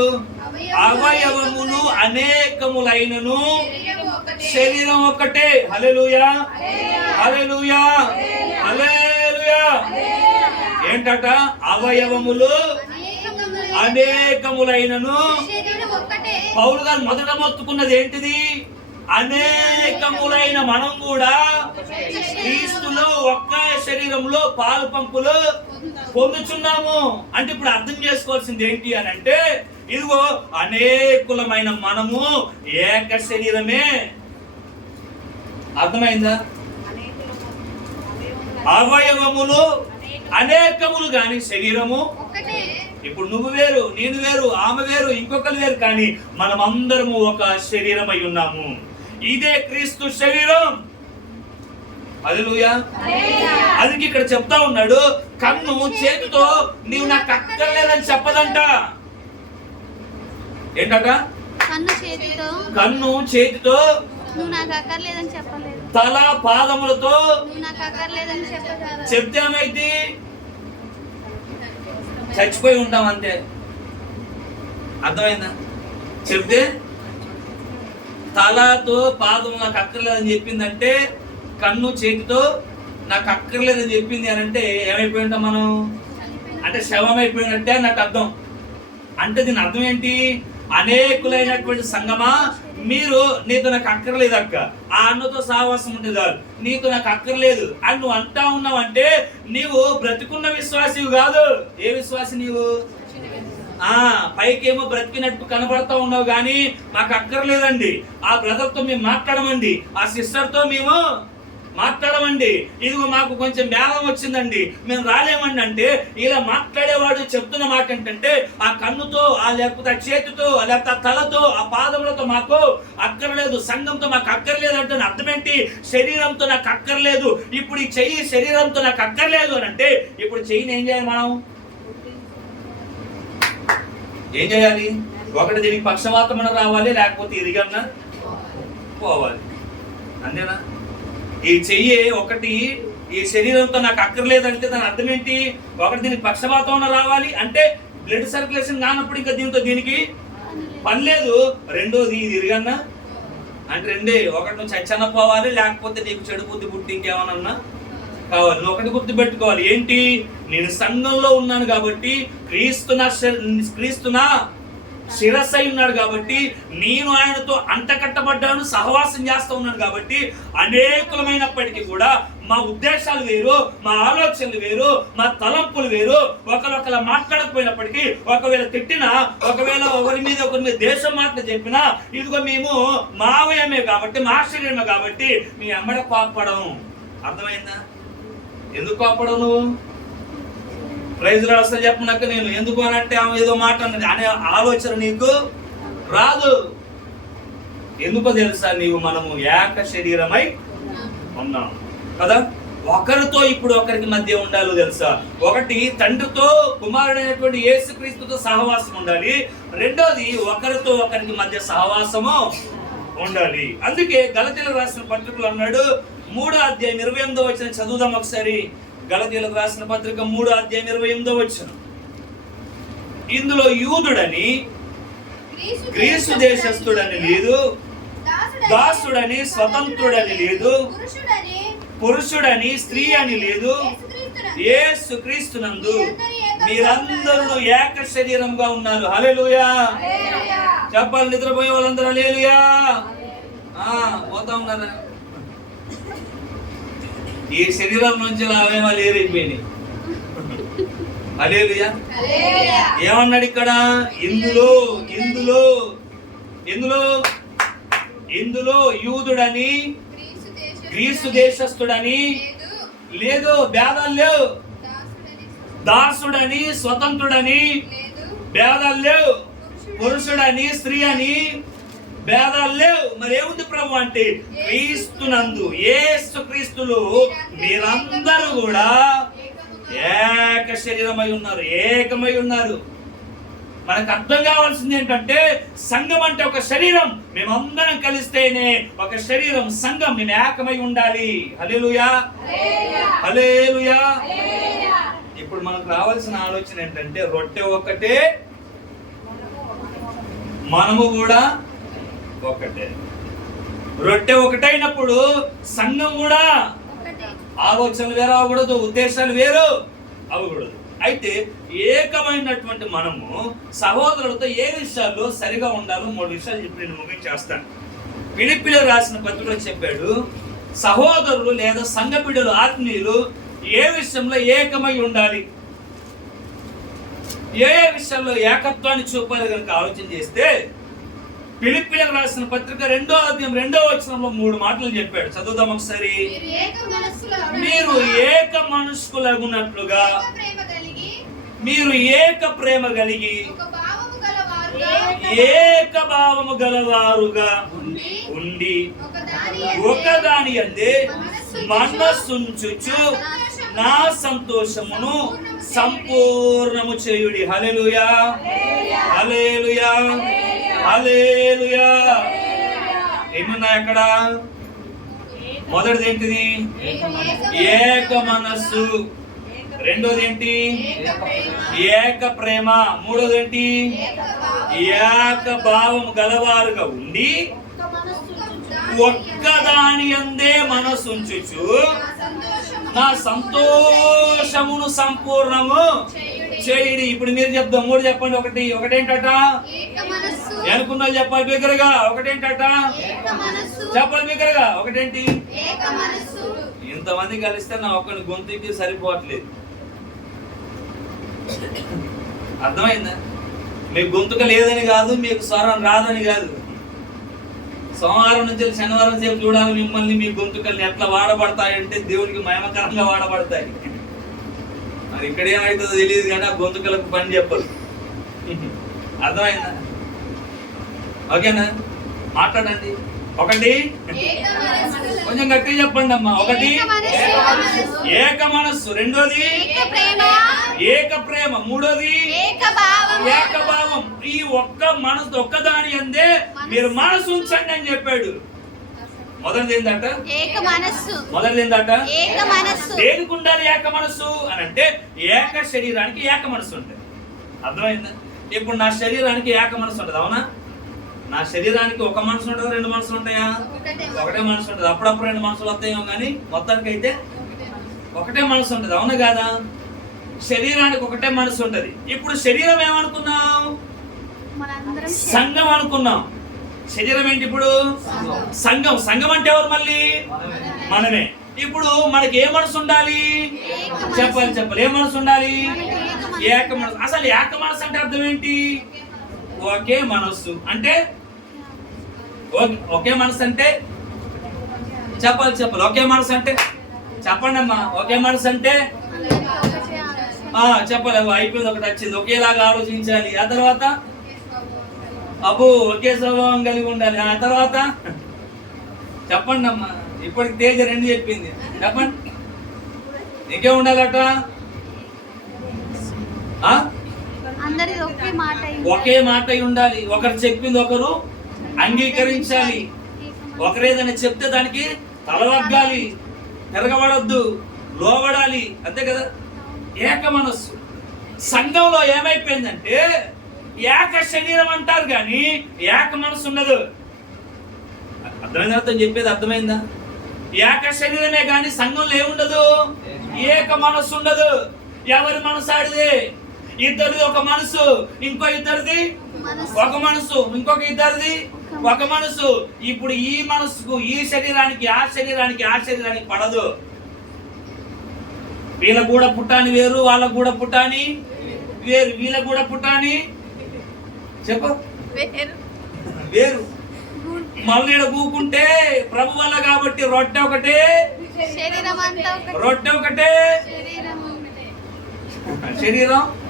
అవయవములు అనేకములైనను శరీరం ఒకటే. హల్లెలూయా, హల్లెలూయా, హల్లెలూయా. ఏంటట? అవయవములు అనేకములైనను. పౌలు గారు మొదట మొత్తుకున్నది ఏంటిది? అనేకములైన మనం కూడా క్రీస్తులో ఒక్క శరీరంలో పాలు పంపులు పొందుచున్నాము. అంటే ఇప్పుడు అర్థం చేసుకోవాల్సింది ఏంటి అని అంటే, ఇదిగో అనేకులమైన మనము ఏక శరీరమే. అర్థమైందా? అవయవములు అనేకములు గాని శరీరము. ఇప్పుడు నువ్వు వేరు, నేను వేరు, ఆమె వేరు, ఇంకొకరు వేరు, కానీ మనం అందరము ఒక శరీరమై ఉన్నాము. ఇదే క్రీస్తు శరీరం. హల్లెలూయా. అందుకే ఇక్కడ చెప్తా ఉన్నాడు, కన్ను చేతితో నీవు నాకు అక్కర్లేదని చెప్పదంట. ఏంటట? కన్ను చేతితో నువ్వు నాకు అక్కర్లేదని చెప్పలేదు, తల పాదములతో నువ్వు నాకు అక్కర్లేదని చెప్పలేదు. చెప్తే ఏమైంది? చచ్చిపోయి ఉంటాం అంతే. అర్థమైందా? చెప్తే తలతో పాదం నాకు అక్కర్లేదని చెప్పిందంటే, కన్ను చేతితో నాకు అక్కర్లేదని చెప్పింది అని అంటే ఏమైపోయి ఉంటాం మనం? అంటే శవం అయిపోయినట్టే అన్నట్టు అర్థం. అంటే దీని అర్థం ఏంటి? అనేకులైనటువంటి సంగమా, మీరు నీతో నాకు అక్కర్లేదు అక్క, ఆ అన్నతో సహవాసం ఉండేదారు, నీతో నాకు అక్కర్లేదు అని నువ్వు అంటా ఉన్నావు అంటే నీవు బ్రతికున్న విశ్వాసివి కాదు. ఏ విశ్వాసి నీవు? పైకేమో బ్రతికినట్టు కనబడతా ఉన్నావు, కానీ మాకు అక్కర్లేదండి, ఆ బ్రదర్తో మేము మాట్లాడమండి, ఆ సిస్టర్తో మేము మాట్లాడమండి, ఇదిగో మాకు కొంచెం బేలం వచ్చిందండి, మేము రాలేమండి అంటే, ఇలా మాట్లాడేవాడు చెప్తున్న మాట ఏంటంటే, ఆ కన్నుతో, ఆ లేకపోతే ఆ చేతితో, లేకపోతే ఆ తలతో, ఆ పాదములతో మాకు అక్కర్లేదు, సంఘంతో మాకు అక్కర్లేదు అంటే అర్థం ఏంటి? శరీరంతో నాకు అక్కర్లేదు. ఇప్పుడు ఈ చెయ్యి శరీరంతో నాకు అక్కర్లేదు అని అంటే, ఇప్పుడు చెయ్యిని ఏం చేయాలి మనం? ఏం చేయాలి? ఒకటి దీనికి పక్షవాతమన రావాలి, లేకపోతే ఇదిగన్నా పోవాలి. అంతేనా? ఈ చెయ్యి ఒకటి ఈ శరీరంతో నాకు అక్కర్లేదంటే దాని అర్థం ఏంటి? ఒకటి దీనికి పక్షపాతం రావాలి అంటే బ్లడ్ సర్క్యులేషన్ కానప్పుడు ఇంకా దీంతో దీనికి పని లేదు. రెండోది ఇది ఇరిగన్నా అంటే రెండే, ఒకటి నువ్వు చచ్చన్న పోవాలి, లేకపోతే నీకు చెడు బుద్ధి పుట్టి ఇంకేమన్నా కావాలి. నువ్వు ఒకటి గుర్తు పెట్టుకోవాలి, ఏంటి? నేను సంఘంలో ఉన్నాను కాబట్టి, క్రీస్తున శిరస్సు అయి ఉన్నాడు కాబట్టి, నేను ఆయనతో అంటకట్టబడ్డాను, సహవాసం చేస్తూ ఉన్నాను కాబట్టి, అనేకులమైనప్పటికీ కూడా మా ఉద్దేశాలు వేరు, మా ఆలోచనలు వేరు, మా తలంపులు వేరు, ఒకరు మాట్లాడకపోయినప్పటికీ, ఒకవేళ తిట్టినా, ఒకవేళ ఒకరి మీద దేశం మాటలు చెప్పినా, ఇదిగో మేము మావయమే కాబట్టి, మా శరీరమే కాబట్టి మీ అమ్మడ కోప్పడం. అర్థమైందా? ఎందుకు కోప్పడం? నువ్వు ప్రైజ్ రాస్తా చెప్పినాక నేను ఎందుకు అనంటే ఆమె ఏదో మాట అన్నది అనే ఆలోచన నీకు రాదు. ఎందుకో తెలుసా? నీవు మనము ఏక శరీరమై ఉన్నాం కదా. ఒకరితో ఇప్పుడు ఒకరికి మధ్య ఉండాలో తెలుసా? ఒకటి తండ్రితో కుమారుడైనటువంటి యేసుక్రీస్తుతో సహవాసం ఉండాలి. రెండోది ఒకరితో ఒకరికి మధ్య సహవాసము ఉండాలి. అందుకే గలతీయులకు రాసిన పత్రికలో అన్నాడు, 3వ అధ్యాయం 28వ వచనం చదువుదాం ఒకసారి. గలతీయులకు రాసిన పత్రిక 3వ అధ్యాయం 28వ వచనం. ఇందులో యూదుడని గ్రీసు దేశస్థుడని లేదు, దాసుడని స్వతంత్రుడని లేదు, పురుషుడని స్త్రీ అని లేదు, యేసుక్రీస్తునందు మీరందరూ ఏక శరీరంగా ఉన్నారు. హల్లెలూయా. చెప్పాలి, నిద్రపోయే వాళ్ళందరూ హల్లెలూయా. పోతా ఉన్నారా? ఈ శరీరం నుంచి అవయవాలు ఏరైపోయినాయి. హల్లెలూయా. ఏమన్నాడు ఇక్కడ? ఇందులో ఇందులో ఇందులో ఇందులో యూదుడని గ్రీసు దేశస్థుడని లేదు, భేదాలు లేవు. దాసుడని స్వతంత్రుడని భేదాలు లేవు. పురుషుడని స్త్రీ అని భేదాలు లేవు. మరి ఏముంది ప్రభు అంటే, క్రీస్తునందు యేసు క్రీస్తులు మీరందరూ కూడా ఏక శరీరమై ఉన్నారు, ఏకమై ఉన్నారు. మనకు అర్థం కావాల్సింది ఏంటంటే, సంఘం అంటే ఒక శరీరం. మేమందరం కలిస్తేనే ఒక శరీరం, సంఘం. మేము ఏకమై ఉండాలి. హల్లెలూయా, హల్లెలూయా. ఇప్పుడు మనకు రావాల్సిన ఆలోచన ఏంటంటే, రొట్టె ఒక్కటే, మనము కూడా ఒకటే. రొట్టె ఒకటైనప్పుడు సంఘం కూడా ఆలోచనలు వేరు అవ్వకూడదు, ఉద్దేశాలు వేరు అవ్వకూడదు. అయితే ఏకమైనటువంటి మనము సహోదరులతో ఏ విషయాల్లో సరిగా ఉండాలో 3 విషయాలు చెప్పి నేను ముగించేస్తాను. ఫిలిప్పీయులకు రాసిన పత్రికలో చెప్పాడు, సహోదరులు లేదా సంఘ బిడ్డలు, ఆత్మీయులు ఏ విషయంలో ఏకమై ఉండాలి, ఏ విషయంలో ఏకత్వాన్ని చూపాలి కనుక ఆలోచన చేస్తే, ఫిలిప్పీయులకు రాసిన పత్రిక 2వ అధ్యాయం 2వ వచనంలో 3 మాటలు చెప్పాడు. చదువుదాం ఒకసారి. మీరు ఏక మనస్కులగునట్లుగా, మీరు ఏక ప్రేమ కలిగి, ఏక భావము గలవారుగా ఉండి ఒకదాని యందే మనస్సుంచుచు నా సంతోషమును సంపూర్ణము చేయుడి. హల్లెలూయా, హల్లెలూయా, హల్లెలూయా. ఎన్నున్నాయి అక్కడ? మొదటిది ఏంటిది? ఏక మనస్సు. రెండోది ఏంటి? ఏక ప్రేమ. మూడోది ఏంటి? ఏక భావం గలవారుగా ఉండి ఒక్కదాని యందే మనసుంచుచు నా సంతోషమును సంపూర్ణము చేయుడి. ఇప్పుడు మీరు చెప్దాం, 3 చెప్పండి. ఒకటేంటట? అనుకున్నా చెప్పాలి బిగ్గరగా. ఒకటేంటట? చెప్పాలి బిగ్గరగా. ఒకటేంటి? ఇంతమంది కలిస్తే నా ఒక్కని గొంతుకి సరిపోవట్లేదు. అర్థమైందా? మీకు గొంతుక లేదని కాదు, మీకు స్వరం రాదని కాదు. సోమవారం నుంచి శనివారం సేపు చూడాలి మిమ్మల్ని, మీ గొంతుకల్ని ఎట్లా వాడబడతాయంటే దేవునికి మహిమకరంగా వాడబడతాయి. మరి ఇక్కడ ఏమవుతుందో తెలియదు కానీ ఆ గొంతుకలకు పని చెప్పదు. అర్థమైందా? ఓకేనా? మాట్లాడండి. ఒకటి, కొంచెం గట్టిగా చెప్పండి అమ్మా. ఒకటి ఏక మనస్సు, రెండోది ఏక ప్రేమ, మూడోది ఏక భావం. ఈ ఒక్క మనసు, ఒక్కదాని అందే మీరు మనసు ఉంచండి అని చెప్పాడు. మొదటిది ఏంటంట? మొదటిది ఏంటంట? దేనికి ఉండాలి ఏక మనస్సు అని అంటే, ఏక శరీరానికి ఏక మనస్సు ఉంటుంది. అర్థమైందా? ఇప్పుడు నా శరీరానికి ఏక మనస్సు ఉంటుంది, అవునా? నా శరీరానికి ఒక మనసు ఉంటుంది, 2 మనసులు ఉంటాయా? ఒకటే మనసు ఉంటుంది. అప్పుడప్పుడు 2 మనసులు వస్తాయేమో కానీ మొత్తానికి అయితే ఒకటే మనసు ఉంటుంది, అవునా కాదా? శరీరానికి ఒకటే మనసు ఉంటుంది. ఇప్పుడు శరీరం ఏమనుకున్నాం? సంఘం అనుకున్నాం. శరీరం ఏంటి ఇప్పుడు? సంఘం. సంఘం అంటే ఎవరు? మళ్ళీ మనమే. ఇప్పుడు మనకి ఏ మనసు ఉండాలి? చెప్పాలి. ఏ మనసు ఉండాలి? ఏక మనసు. అసలు ఏక మనసు అంటే అర్థం ఏంటి? ఒకే మనస్సు అంటే, ఒకే మనసు అంటే చెప్పాలి. ఒకే మనసు అంటే చెప్పండి అమ్మా. ఒకే మనసు అంటే చెప్పాలి. అయిపోయింది, ఒకటి వచ్చింది. ఒకేలాగా ఆలోచించాలి. ఆ తర్వాత అబ్బో ఒకే స్వభావం కలిగి ఉండాలి. ఆ తర్వాత చెప్పండి అమ్మా. ఇప్పటికి తేజ 2 చెప్పింది. చెప్పండి. ఇంకేం ఉండాలట? అందరిది ఒకే మాట అయి ఒకే మాట అయి ఉండాలి. ఒకరు చెప్పింది ఒకరు అంగీకరించాలి. ఒకరు ఏదైనా చెప్తే దానికి తలవగ్గాలి, తిరగబడొద్దు, లోబడాలి. అంతే కదా? ఏక మనస్సు. సంఘంలో ఏమైపోయిందంటే ఏక శరీరం అంటారు కానీ ఏక మనసు ఉండదు. అర్థమైందా? అర్థం చెప్పేది అర్థమైందా? ఏక శరీరమే కానీ సంఘంలో ఏముండదు, ఏక మనస్సు ఉండదు. ఎవరి మనసు ఆడిదే. ఇద్దరిది ఒక మనసు, ఇంకో ఇద్దరిది ఒక మనసు, ఇంకొక ఇద్దరిది ఒక మనసు. ఇప్పుడు ఈ మనసుకు, ఈ శరీరానికి ఆ శరీరానికి పడదు. వీళ్ళ కూడా పుట్టాని వేరు, వాళ్ళ కూడా పుట్టాని వేరు, వీళ్ళ కూడా పుట్టాని చెప్పు వేరు. మళ్ళీ కూకుంటే ప్రభు వల్ల కాబట్టి రొట్టె ఒకటే, శరీరం అంతా రొట్టె ఒకటే, శరీరం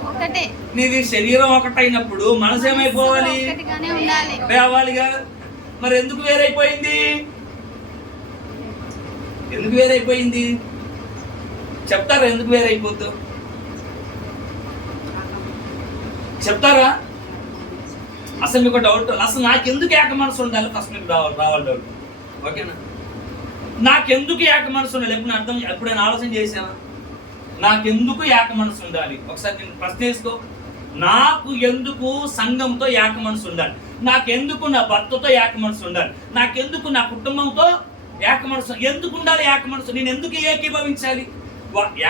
ఒకటే. నీది శరీరం ఒకటైనప్పుడు మనసు ఏమైపోవాలి? ఒకటిగానే ఉండాలి. అవ్వాలిగా. మరి ఎందుకు వేరైపోయింది? ఎందుకు వేరైపోయింది చెప్తారా? ఎందుకు వేరైపోద్దు చెప్తారా? అసలు మీకు డౌట్, అసలు నాకెందుకు ఏక మనసు ఉండాలి? ఫస్ట్ మీకు రావాలి డౌట్. ఓకేనా? నాకెందుకు ఏక మనసు ఉండాలి? ఎప్పుడైనా ఆలోచన చేసావా? నాకెందుకు ఏక మనసు ఉండాలి? ఒకసారి నేను ప్రశ్న చేసుకో. నాకు ఎందుకు సంఘంతో ఏక మనసు ఉండాలి? నాకెందుకు నా భర్తతో ఏక మనసు ఉండాలి? నాకెందుకు నా కుటుంబంతో ఏక మనసు ఎందుకు ఉండాలి? ఏక మనసు నేను ఎందుకు ఏకీభవించాలి?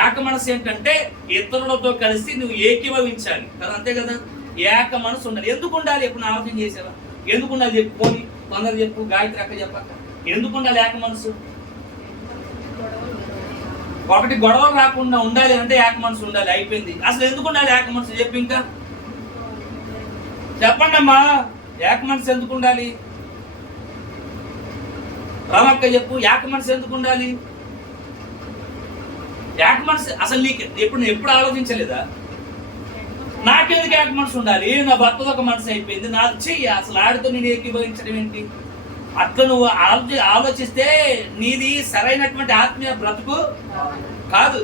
ఏక మనసు ఏంటంటే ఇతరులతో కలిసి నువ్వు ఏకీభవించాలి కదా, అంతే కదా? ఏక మనసు ఉండాలి. ఎందుకు ఉండాలి? ఎప్పుడు ఆలోచన చేసావా? ఎందుకు ఉండాలి చెప్పు. పోనీ తొందర చెప్పు. గాయత్రి అక్క చెప్పక్క. ఎందుకు ఉండాలి ఏక మనసు? ఒకటి గొడవలు రాకుండా ఉండాలి అంటే ఏక మనసు ఉండాలి. అయిపోయింది. అసలు ఎందుకు ఉండాలి ఏక మనసు చెప్పు. ఇంకా చెప్పండి అమ్మా, ఏక మనసు ఎందుకు ఉండాలి? రామక్క చెప్పు, ఏక మనసు ఎందుకు ఉండాలి? ఏక మనసు అసలు నీకు ఎప్పుడు ఆలోచించలేదా? నాకెందుకు ఏక మనసు ఉండాలి? నా భర్తతో ఒక మనసు అయిపోయింది, నాకు చెయ్యి. అసలు ఆడితో నేను ఏకీభవించడం ఏంటి? అట్లా నువ్వు ఆలోచిస్తే నీది సరైనటువంటి ఆత్మీయ బ్రతుకు కాదు.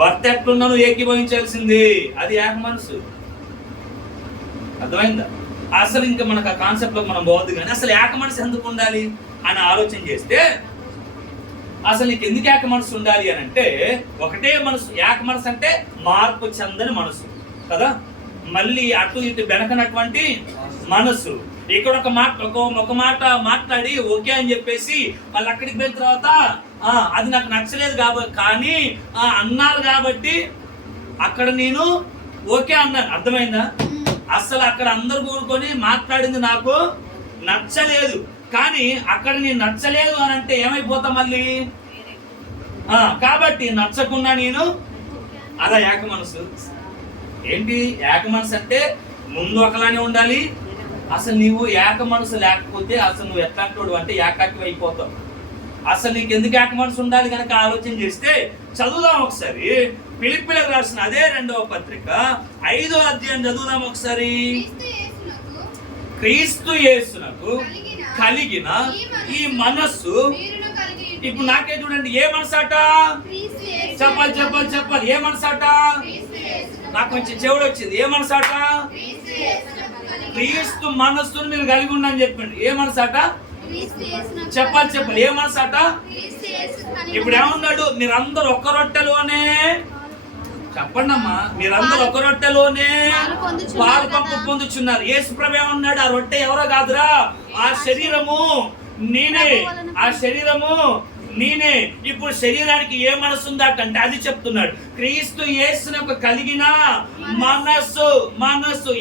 భర్త ఎట్లున్నా నువ్వు ఏకీభవించాల్సింది. అది ఏక మనసు. అర్థమైందా? అసలు ఇంకా మనకు ఆ కాన్సెప్ట్ లో మనం పోవద్దు. కానీ అసలు ఏక మనసు ఎందుకు ఉండాలి అని ఆలోచన చేస్తే అసలు నీకు ఎందుకు ఏక మనసు ఉండాలి అని అంటే ఒకటే మనసు. ఏక మనసు అంటే మార్పు చెందని మనసు కదా. మళ్ళీ అటు ఇటు వెనకనటువంటి మనసు. ఇక్కడ ఒక మాట మాట్లాడి ఓకే అని చెప్పేసి వాళ్ళు అక్కడికి పోయిన తర్వాత అది నాకు నచ్చలేదు కాబట్టి కానీ అన్నారు కాబట్టి అక్కడ నేను ఓకే అన్నాను. అర్థమైందా? అసలు అక్కడ అందరు కూడుకొని మాట్లాడింది నాకు నచ్చలేదు కానీ అక్కడ నేను నచ్చలేదు అని అంటే ఏమైపోతా మళ్ళీ. కాబట్టి నచ్చకుండా నేను అలా ఏక మనసు. ఏంటి ఏక మనసు అంటే? ముందు ఒకలానే ఉండాలి. అసలు నీవు ఏక మనసు లేకపోతే అసలు నువ్వు ఎట్లాంటి అంటే ఏకాకి అయిపోతావు. అసలు నీకు ఎందుకు ఏక మనసు ఉండాలి కనుక ఆలోచన చేస్తే చదువుదాం ఒకసారి. ఫిలిప్పీలకు రాసిన అదే 2వ పత్రిక 5వ అధ్యాయం చదువుదాం ఒకసారి. క్రీస్తు యేసునకు కలిగిన ఈ మనస్సు ఇప్పుడు నాకే చూడండి. ఏ మనసు అట? చెప్పాలి. ఏ మనసు అట? నాకు కొంచెం చెవుడు వచ్చింది. ఏ మనసు అట? క్రీస్తు మనస్సును మీరు కలిగి ఉండని చెప్పండి. ఏ మనసు అట? చెప్పాలి. ఏ మనసు అట? ఇప్పుడు ఏమన్నాడు? మీరందరూ ఒక్క రొట్టెలోనే చెప్పండి అమ్మా. మీరందరూ ఒక రొట్టెలోనే పాలు పంపు పొందుచున్నారు. యేసు ప్రభు ఏమన్నాడు? ఆ రొట్టె ఎవరో కాదురా, ఆ శరీరము నేనే. ఆ శరీరము నేనే. ఇప్పుడు శరీరానికి ఏ మనసు ఉందటంటే అది చెప్తున్నాడు. క్రీస్తు యేసునకు కలిగిన మనస్సు.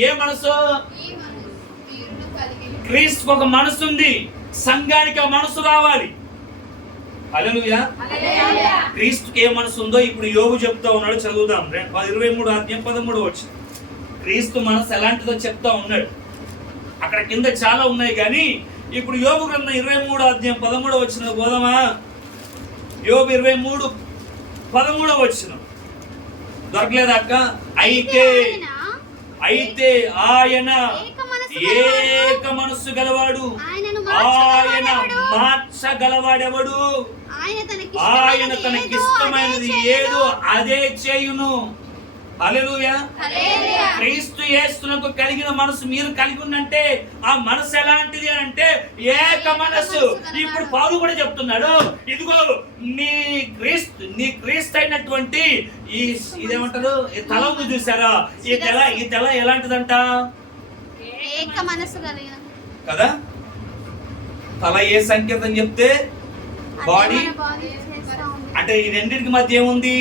ఏ మనసు? క్రీస్తుకు ఒక మనసు ఉంది. సంఘానికి ఆ మనసు రావాలి. హల్లెలూయా. క్రీస్తుకి ఏ మనసు ఉందో ఇప్పుడు యోబు చెప్తా ఉన్నాడు. చదువుదాం. 23వ అధ్యాయం 13వ వచనం. క్రీస్తు మనసు ఎలాంటిదో చెప్తా ఉన్నాడు. అక్కడ కింద చాలా ఉన్నాయి కానీ ఇప్పుడు యోబు గ్రంథం 23వ అధ్యాయం 13వ వచనం పోదామా? యోబు 23:13 వచనం దొరకలేదా అక్క? అయితే ఆయన ఏక మనస్సు గలవాడు, ఆయన మార్చగలవాడెవడు? ఆయన తనకిష్టమైనది ఏదో అదే చేయును. హల్లెలూయా. క్రీస్తు యేసునకు కలిగిన మనసు మీరు కలిగి ఉన్నంటే ఆ మనసు ఎలాంటిది అంటే ఏక మనసు. ఇప్పుడు పౌలు కూడా చెప్తున్నాడు, ఇదిగో నీ క్రీస్తు అయినటువంటి ఇదేమంటారు, ఈ తల ఉంది చూసారా, ఈ తల ఎలాంటిదంట, ఏక మనసు కలిగిన కదా. తల ఏ సంకేతం చెప్తే బాడీ అంటే ఈ రెండింటికి మధ్య ఏముంది,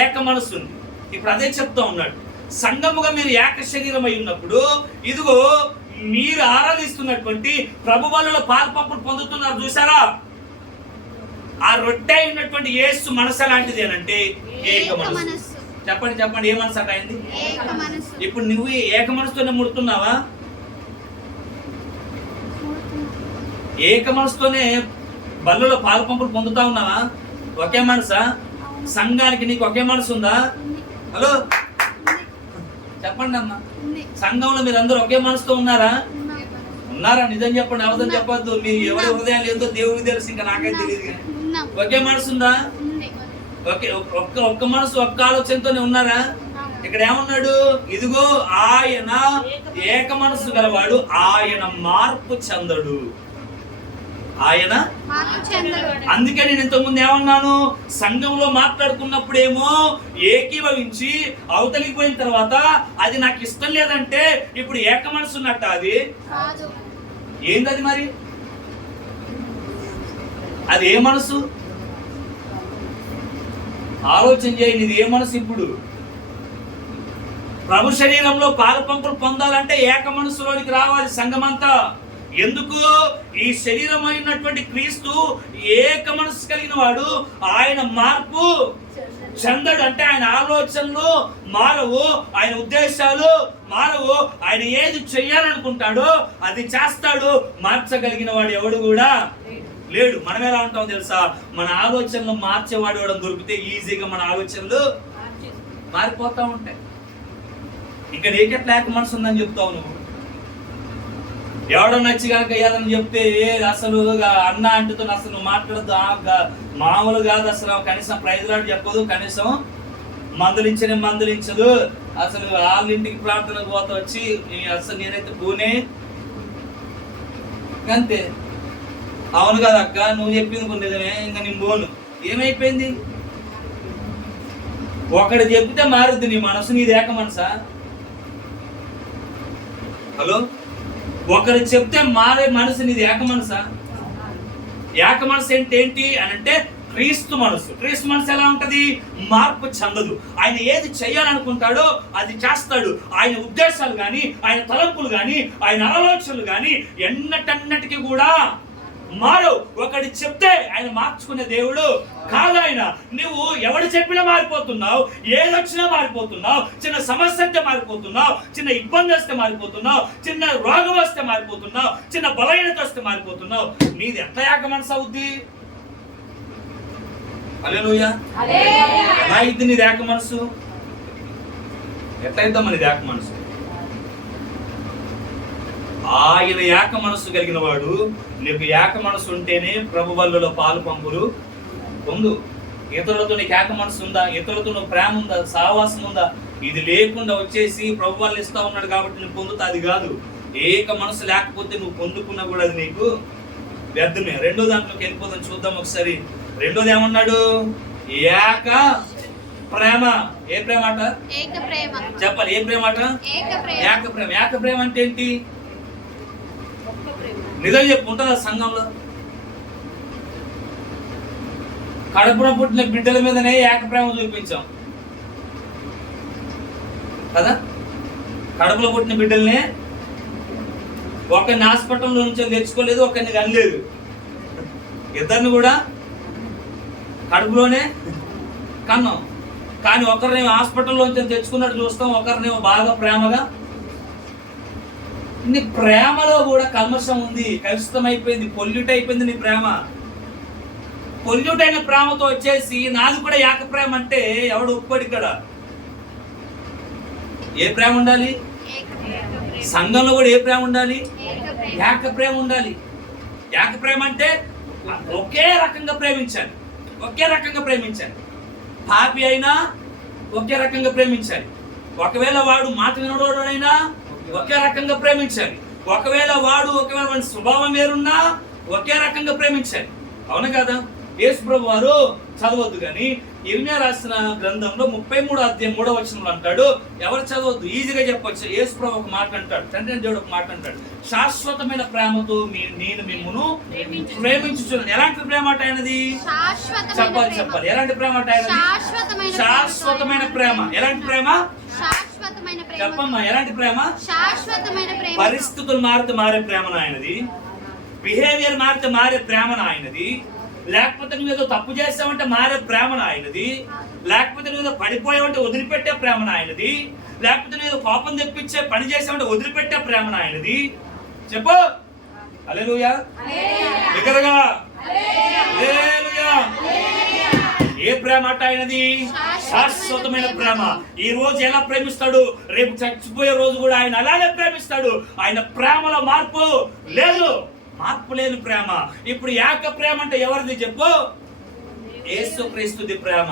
ఏక మనసు ఉంది. ఇప్పుడు అదే చెప్తా ఉన్నాడు, సంఘముగా మీరు ఏక శరీరం అయి ఉన్నప్పుడు ఇదిగో మీరు ఆరాధిస్తున్నటువంటి ప్రభు వల్ల పాల్పంపులు పొందుతున్నారు చూసారా, ఆ రొట్టె అయినటువంటి యేసు మనసు ఎలాంటిది అంటే ఏక మనసు. చెప్పండి ఏ మనసు అంటే అయింది. ఇప్పుడు నువ్వు ఏక మనసుతోనే ముడుతున్నావా, ఏక మనసుతోనే బల్లలో పాల్పంపులు పొందుతా ఉన్నావా, ఒకే మనసా? సంఘానికి నీకు ఒకే మనసు ఉందా? హలో చెప్పండి అమ్మా, సంఘంలో మీరు అందరూ ఒకే మనసుతో ఉన్నారా? నిజం చెప్పండి, అబద్ధం చెప్పొద్దు. మీరు ఎవరి హృదయాలు ఏందో దేవుడికి తెలుసు, ఇంకా నాకైతే తెలియదు. ఒకే మనసు ఉందా? ఒక్క మనసు ఒక్క ఆలోచనతోనే ఉన్నారా? ఇక్కడ ఏమన్నాడు, ఇదిగో ఆయన ఏక మనసు గలవాడు, ఆయన మార్పు చెందడు. ఆయన అందుకే నేను ఇంతకుముందు ఏమన్నాను, సంఘంలో మాట్లాడుకున్నప్పుడేమో ఏకీభవించి అవతలికి పోయిన తర్వాత అది నాకు ఇష్టం లేదంటే ఇప్పుడు ఏక మనసు ఉన్నట్ట, అది ఏందది మరి, అది ఏ మనసు? ఆలోచన చేయండి, ఇది ఏ మనసు? ఇప్పుడు ప్రభు శరీరంలో పాలపంపులు పొందాలంటే ఏక మనసులోనికి రావాలి సంఘమంతా. ఎందుకు? ఈ శరీరం అయినటువంటి క్రీస్తు ఏక మనసు కలిగిన వాడు, ఆయన మార్పు చెందడు. అంటే ఆయన ఆలోచనలు మారవు, ఆయన ఉద్దేశాలు మారవు, ఆయన ఏది చెయ్యాలనుకుంటాడో అది చేస్తాడు. మార్చగలిగిన వాడు ఎవడు కూడా లేడు. మనం ఎలా ఉంటాం తెలుసా, మన ఆలోచనలు మార్చేవాడు ఎవడం దొరికితే ఈజీగా మన ఆలోచనలు మారిపోతా ఉంటాయి. ఇంకా నీకెట్లా ఏక మనసు ఉందని చెప్తావు నువ్వు? ఎవడో నచ్చి కనుక ఏదని చెప్తే అసలు అన్న అంటుతో అసలు నువ్వు మాట్లాడద్దు, మామూలు కాదు అసలు. కనీసం ప్రైజ్ లాంటి చెప్పదు, కనీసం మందలించదు. అసలు వాళ్ళ ఇంటికి ప్రార్థనకు పోతా వచ్చి అసలు నేనైతే పోనే అంతే. అవును కదా అక్క, నువ్వు చెప్పింది కొన్ని నిజమే, ఇంకా నేను పోను. ఏమైపోయింది? ఒకటి చెప్తే మారుద్ది నీ మనసు, నీది ఏక మనసా? హలో, ఒకరు చెప్తే మారే మనసు నీది ఏక మనసా? ఏక మనసు ఏంటి అని అంటే క్రీస్తు మనసు. క్రీస్తు మనసు ఎలా ఉంటది? మార్పు చెందదు. ఆయన ఏది చేయాలనుకుంటాడో అది చేస్తాడు. ఆయన ఉద్దేశాలు కానీ, ఆయన తలంపులు కానీ, ఆయన ఆలోచనలు కానీ ఎన్నటన్నటికీ కూడా మారవు. ఒకటి చెప్తే ఆయన మార్చుకునే దేవుడు కాదు ఆయన. నువ్వు ఎవడు చెప్పినా మారిపోతున్నావు, ఏదొచ్చినా మారిపోతున్నావు. చిన్న సమస్య వస్తే మారిపోతున్నావు, చిన్న ఇబ్బంది వస్తే మారిపోతున్నావు, చిన్న రోగం వస్తే మారిపోతున్నావు, చిన్న బలహీనత వస్తే మారిపోతున్నావు. నీది ఎట్లా ఏక మనసు అవుద్ది? హల్లెలూయా. ఎలా అయింది నీది ఏక మనసు? ఎట్లయిద్దాం మనది ఏక మనసు? ఆయన ఏక మనసు కలిగిన వాడు. నీకు ఏక మనసు ఉంటేనే ప్రభు వల్లలో పాలు పంపులు పొందు. ఇతరులతో నీకు ఏక మనసు ఉందా? ఇతరులతో నువ్వు ప్రేమ ఉందా? సహవాసం ఉందా? ఇది లేకుండా వచ్చేసి ప్రభు వాళ్ళు ఇస్తా ఉన్నాడు కాబట్టి నువ్వు పొందుతా, అది కాదు. ఏక మనసు లేకపోతే నువ్వు పొందుకున్నా కూడా అది నీకు వ్యర్థమే. రెండో దాంట్లోకి వెళ్ళిపోదాం, చూద్దాం ఒకసారి. రెండోది ఏమన్నాడు? ఏక ప్రేమ. ఏ ప్రేమ అట? చెప్పాలి, ఏ ప్రేమ అట? ఏక ప్రేమ. ఏక ప్రేమ అంటే ఏంటి? నిజం చెప్పు, ఉంటుందా సంఘంలో? కడుపున పుట్టిన బిడ్డల మీదనే ఏక ప్రేమ చూపించాం కదా. కడుపులో పుట్టిన బిడ్డల్ని ఒకరిని హాస్పిటల్లో నుంచి తెచ్చుకోలేదు, ఒకరిని కనలేదు. ఇద్దరిని కూడా కడుపులోనే కన్నాం. కానీ ఒకరిని హాస్పిటల్లోంచి తెచ్చుకున్నట్టు చూస్తాం, ఒకరిని బాగా ప్రేమగా. నీ ప్రేమలో కూడా కల్మషం ఉంది, కలుషితం అయిపోయింది, పొల్యూట్ అయిపోయింది నీ ప్రేమ. పొల్యూట్ అయిన ప్రేమతో వచ్చేసి నాది కూడా ఏక ప్రేమ అంటే ఎవడు ఒప్పుకోడు ఇక్కడ. ఏ ప్రేమ ఉండాలి? సంఘంలో కూడా ఏ ప్రేమ ఉండాలి? ఏక ప్రేమ ఉండాలి. ఏక ప్రేమ అంటే ఒకే రకంగా ప్రేమించాలి, ఒకే రకంగా ప్రేమించాలి. పాపి అయినా ఒకే రకంగా ప్రేమించాలి. ఒకవేళ వాడు మాట వినడోడైనా ఒకే రకంగా ప్రేమించాలి. ఒకవేళ వాడి స్వభావం వేరున్నా ఒకే రకంగా ప్రేమించాలి. అవును కదా? యేసు ప్రభు వారు చదవద్దు కానీ ఇర్మియా రాసిన గ్రంథంలో 33వ అధ్యాయం 3వ వచనంలో అంటాడు, ఎవరు చదవద్దు, ఈజీగా చెప్పొచ్చు. యేసు ప్రభు ఒక మాట అంటాడు, తండ్రి దేవుడు ఒక మాట అంటాడు, శాశ్వతమైన ప్రేమతో నేను మిమ్మును ప్రేమించుచున్నాను. ఎలాంటి ప్రేమ అట ఆయనది? చెప్పాలి. ఎలాంటి ప్రేమ అట ఆయనది? శాశ్వతమైన ప్రేమ. ఎలాంటి ప్రేమ? చెప్పమ్మా, ఎలాంటి ప్రేమ? పరిస్థితులు మారితే మారే ప్రేమ ఆయనది, బిహేవియర్ మారితే మారే ప్రేమ ఆయనది, లేకపోతే నువ్వు ఏదో తప్పు చేస్తావంటే మారే ప్రేమ ఆయనది, లేకపోతే నువ్వు ఏదో పడిపోయావంటే వదిలిపెట్టే ప్రేమ ఆయనది, లేకపోతే నువ్వు ఏదో కోపం తెప్పించే పని చేసావంటే వదిలిపెట్టే ప్రేమ ఆయనది. చెప్పు హల్లెలూయా, బిగ్గరగా హల్లెలూయా. ఏ ప్రేమ అట ఆయనది? శాశ్వతమైన ప్రేమ. ఈ రోజు ఎలా ప్రేమిస్తాడు, రేపు చచ్చిపోయే రోజు కూడా ఆయన అలానే ప్రేమిస్తాడు. ఆయన ప్రేమలో మార్పు లేదు, మార్పు లేని ప్రేమ. ఇప్పుడు ఏక ప్రేమ అంటే ఎవరిది చెప్పు? యేసుక్రీస్తుది ప్రేమ.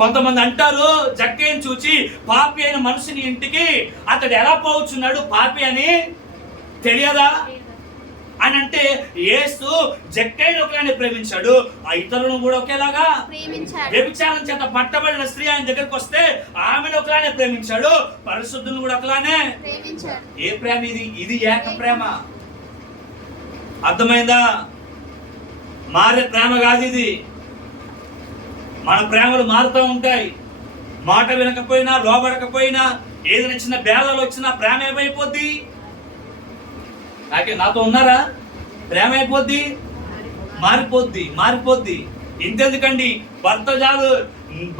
కొంతమంది అంటారు జక్కయ్యను చూచి పాపి అయిన మనిషిని ఇంటికి అతడు ఎలా పోవచ్చున్నాడు పాపి అని తెలియదా అని అంటే, యేసు జక్కయ్యను ఒకలానే ప్రేమించాడు, ఆ ఇతరులను కూడా ఒకేలాగా వ్యభిచారం చేత పట్టబడిన స్త్రీ ఆయన దగ్గరికి వస్తే ఆమెను ఒకలానే ప్రేమించాడు, పరిశుద్ధులను కూడా ఒకలానే. ఏ ప్రేమ ఇది? ఇది ఏక ప్రేమ. అర్థమైందా? మారే ప్రేమ కాదు ఇది. మన ప్రేమలు మారుతూ ఉంటాయి. మాట వినకపోయినా, లోబడకపోయినా, ఏదైనా చిన్న బేళలు వచ్చినా ప్రేమ ఏమైపోద్ది? నాతో ఉన్నారా? ప్రేమ అయిపోద్ది, మారిపోద్ది. ఇంతెందుకండి,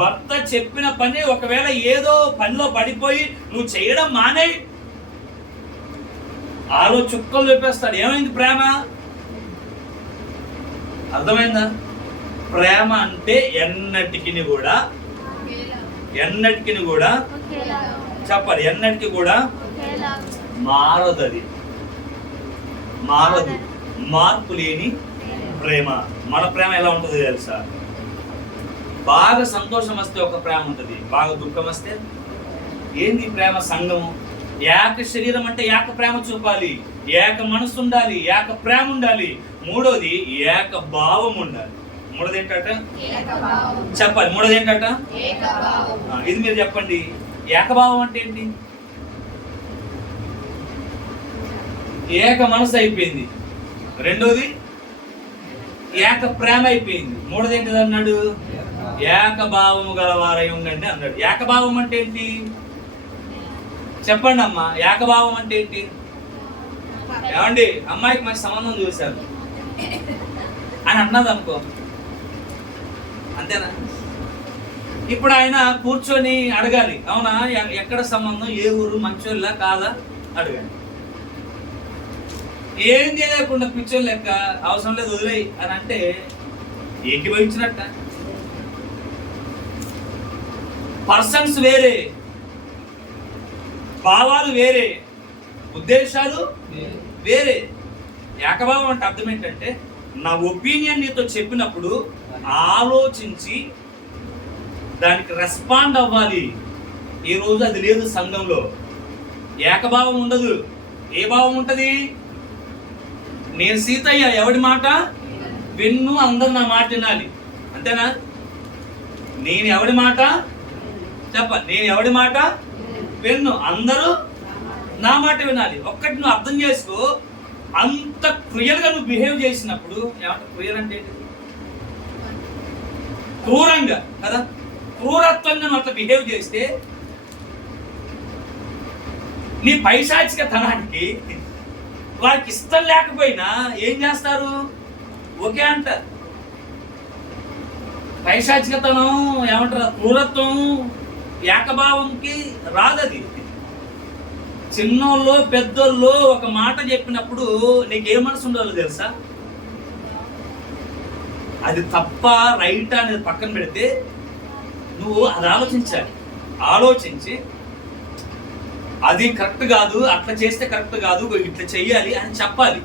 భర్త చెప్పిన పని ఒకవేళ ఏదో పనిలో పడిపోయి నువ్వు చేయడం మానే, ఆరో చుక్కలు చెప్పేస్తాడు. ఏమైంది ప్రేమ? అర్థమైందా? ప్రేమ అంటే ఎన్నటికి కూడా చెప్పాలి, ఎన్నటికి కూడా మారదు. అది మారదు, మార్పు లేని ప్రేమ. మన ప్రేమ ఎలా ఉంటుంది తెలుసా? బాగా సంతోషం వస్తే ఒక ప్రేమ ఉంటుంది, బాగా దుఃఖం వస్తే ఏంది ప్రేమ? సంఘము ఏక శరీరం అంటే ఏక ప్రేమ చూపాలి, ఏక మనసు ఉండాలి, ఏక ప్రేమ ఉండాలి. మూడోది ఏక భావం ఉండాలి. మూడోది ఏంటట? చెప్పాలి. మూడోది ఏంటట? ఇది మీరు చెప్పండి. ఏకభావం అంటే ఏంటి? ఏక మనసు అయిపోయింది. రెండోది ఏక ప్రేమ అయిపోయింది. మూడోది ఏంటిది అన్నాడు? ఏకభావము గలవారై ఉండండి అన్నాడు. ఏకభావం అంటే ఏంటి చెప్పండి అమ్మా? ఏకభావం అంటే ఏంటి? ఏమండి, అమ్మాయికి మంచి సంబంధం చూశాను అని అన్నది అనుకో, అంతేనా? ఇప్పుడు ఆయన కూర్చొని అడగాలి, అవునా ఎక్కడ సంబంధం, ఏ ఊరు, మంచోళ్ళ కాదా అడగాలి. ఏం చేయలేకుండా పిచ్చోళ్ళు లెక్క అవసరం లేదు వదిలేయి అని అంటే ఏకీభవించినట్ట. పర్సన్స్ వేరే, భావాలు వేరే, ఉద్దేశాలు వేరే. ఏకభావం అంటే అర్థం ఏంటంటే, నా ఒపీనియన్ నీతో చెప్పినప్పుడు ఆలోచించి దానికి రెస్పాండ్ అవ్వాలి. ఈరోజు అది లేదు సంఘంలో. ఏకభావం ఉండదు. ఏ భావం ఉంటుంది? నేను సీతయ్య, ఎవడి మాట విన్ను, అందరు నా మాట వినాలి, అంతేనా? నేను ఎవడి మాట చెప్పాలి, నేను ఎవడి మాట విన్ను, అందరూ నా మాట వినాలి. ఒక్కటి నువ్వు అర్థం చేసుకో. అంత క్రియలుగా నువ్వు బిహేవ్ చేసినప్పుడు, ఏమంటే క్రియలు అంటే ఏంటి? క్రూరంగా కదా, క్రూరత్వంగా నువ్వు అట్లా బిహేవ్ చేస్తే నీ పైశాచిక తనానికి వారికి ఇష్టం లేకపోయినా ఏం చేస్తారు? ఓకే అంటారు. పైశాచికతనం ఏమంటారు? క్రూరత్వం ఏకభావంకి రాదది. చిన్నోళ్ళు పెద్దోళ్ళు ఒక మాట చెప్పినప్పుడు నీకే మనసు ఉండాలో తెలుసా? అది తప్ప రైట్ అనేది పక్కన పెడితే నువ్వు అది ఆలోచించాలి. ఆలోచించి అది కరెక్ట్ కాదు, అట్లా చేస్తే కరెక్ట్ కాదు, ఇట్లా చెయ్యాలి అని చెప్పాలి.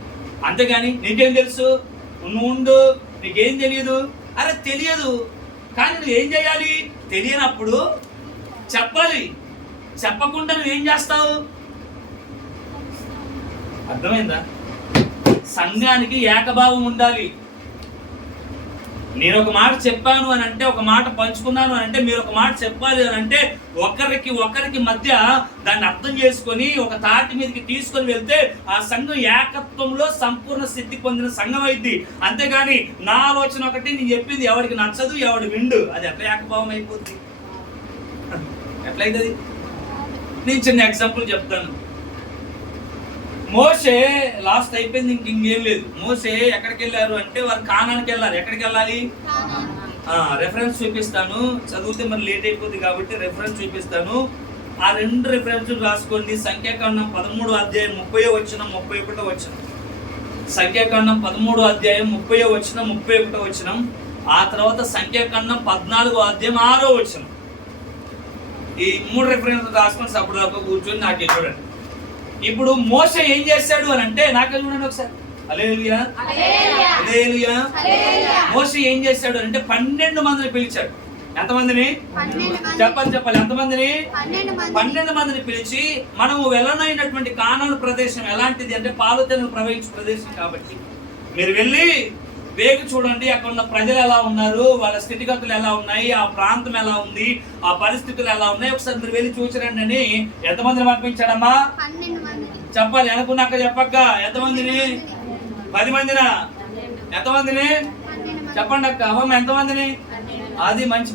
అంతేగాని నీకేం తెలుసు, నువ్వు ఉండు, నీకేం తెలియదు. అరే తెలియదు, కానీ నువ్వు ఏం చేయాలి? తెలియనప్పుడు చెప్పాలి. చెప్పకుండా నువ్వేం చేస్తావు? అర్థమైందా? సంఘానికి ఏకభావం ఉండాలి. నేను ఒక మాట చెప్పాను అని అంటే, ఒక మాట పంచుకున్నాను అని అంటే, మీరు ఒక మాట చెప్పాలి అని అంటే, ఒకరికి మధ్య దాన్ని అర్థం చేసుకొని ఒక తాటి మీదకి తీసుకొని వెళ్తే ఆ సంఘం ఏకత్వంలో సంపూర్ణ స్థితి పొందిన సంఘం అయింది. అంతేగాని నా ఆలోచన ఒకటి, నేను చెప్పింది ఎవరికి నచ్చదు, ఎవడు విండు, అది ఎట్లా ఏకభావం అయిపోద్ది? ఎట్లయితుంది? నేను చిన్న ఎగ్జాంపుల్ చెప్తాను. మోషే లాస్ట్ అయిపోయింది, ఇంకేం లేదు. మోషే ఎక్కడికి వెళ్ళారు అంటే, వారు కానానికి వెళ్ళారు. ఎక్కడికి వెళ్ళాలి? రెఫరెన్స్ చూపిస్తాను, చదివితే మరి లేట్ అయిపోతుంది కాబట్టి రెఫరెన్స్ చూపిస్తాను. ఆ 2 రెఫరెన్స్ రాసుకోండి. సంఖ్యాకాండం 13వ అధ్యాయం 30వ వచనం 31వ వచనం. సంఖ్యాకాండం 13వ అధ్యాయం 30వ వచనం 31వ వచనం. ఆ తర్వాత సంఖ్యాకాండం 14వ అధ్యాయం 6వ వచనం. ఈ 3 రెఫరెన్స్ రాసుకొని అప్పుడు దాకా కూర్చొని నాకే చూడండి. ఇప్పుడు మోషే ఏం చేశాడు అని అంటే, నాకే చూడండి ఒకసారి. హల్లెలూయా, హల్లెలూయా. మోషే ఏం చేశాడు అంటే 12 మందిని పిలిచాడు. ఎంతమందిని? చెప్పాలి. ఎంతమందిని? 12 మందిని పిలిచి, మనము వెళ్ళనైనటువంటి కానాను ప్రదేశం ఎలాంటిది అంటే పాలుతెనలు ప్రవహించే ప్రదేశం కాబట్టి మీరు వెళ్ళి వేగు చూడండి, అక్కడ ఉన్న ప్రజలు ఎలా ఉన్నారు, వాళ్ళ స్థితిగతులు ఎలా ఉన్నాయి, ఆ ప్రాంతం ఎలా ఉంది, ఆ పరిస్థితులు ఎలా ఉన్నాయి, ఒకసారి మీరు వెళ్ళి చూసిరండి అని ఎంతమందిని పంపించాడమ్మా? చెప్పాలి. అనుకున్నాక చెప్పక్క. ఎంతమందిని? 10 మందినా? ఎంతమందిని? చెప్పండి అక్క. అవ్వమ్మ ఎంతమందిని? అది మంచి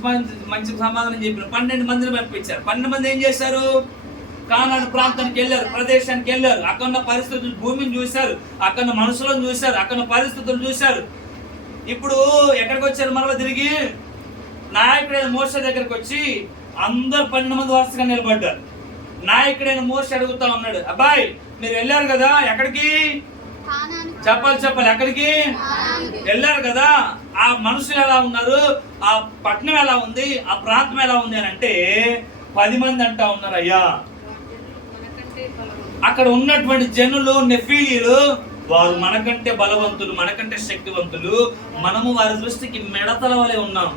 సమాధానం చెప్పిన. 12 మందిని పంపించారు. 12 మంది ఏం చేశారు? కానాను ప్రాంతానికి వెళ్ళారు, ప్రదేశానికి వెళ్ళారు. అక్కడ ఉన్న పరిస్థితులు, భూమిని చూశారు, అక్కడ మనుషులను చూశారు, అక్కడ పరిస్థితులు చూశారు. ఇప్పుడు ఎక్కడికి వచ్చారు? మరలా తిరిగి నాయకుడైన మోషే దగ్గరికి వచ్చి అందరు 12 మంది వరుసగా నిలబడ్డారు. నాయకుడైన మోషే అడుగుతా ఉన్నాడు, అబ్బాయి మీరు వెళ్ళారు కదా, ఎక్కడికి? చెప్పాలి. ఎక్కడికి వెళ్ళారు కదా, ఆ మనుషులు ఎలా ఉన్నారు, ఆ పట్టణం ఎలా ఉంది, ఆ ప్రాంతం ఎలా ఉంది అని అంటే 10 మంది అంటా ఉన్నారు, అయ్యా అక్కడ ఉన్నటువంటి జనులు నెఫీలీలు, వారు మనకంటే బలవంతులు, మనకంటే శక్తివంతులు, మనము వారి దృష్టికి మెడతల వలె ఉన్నాం.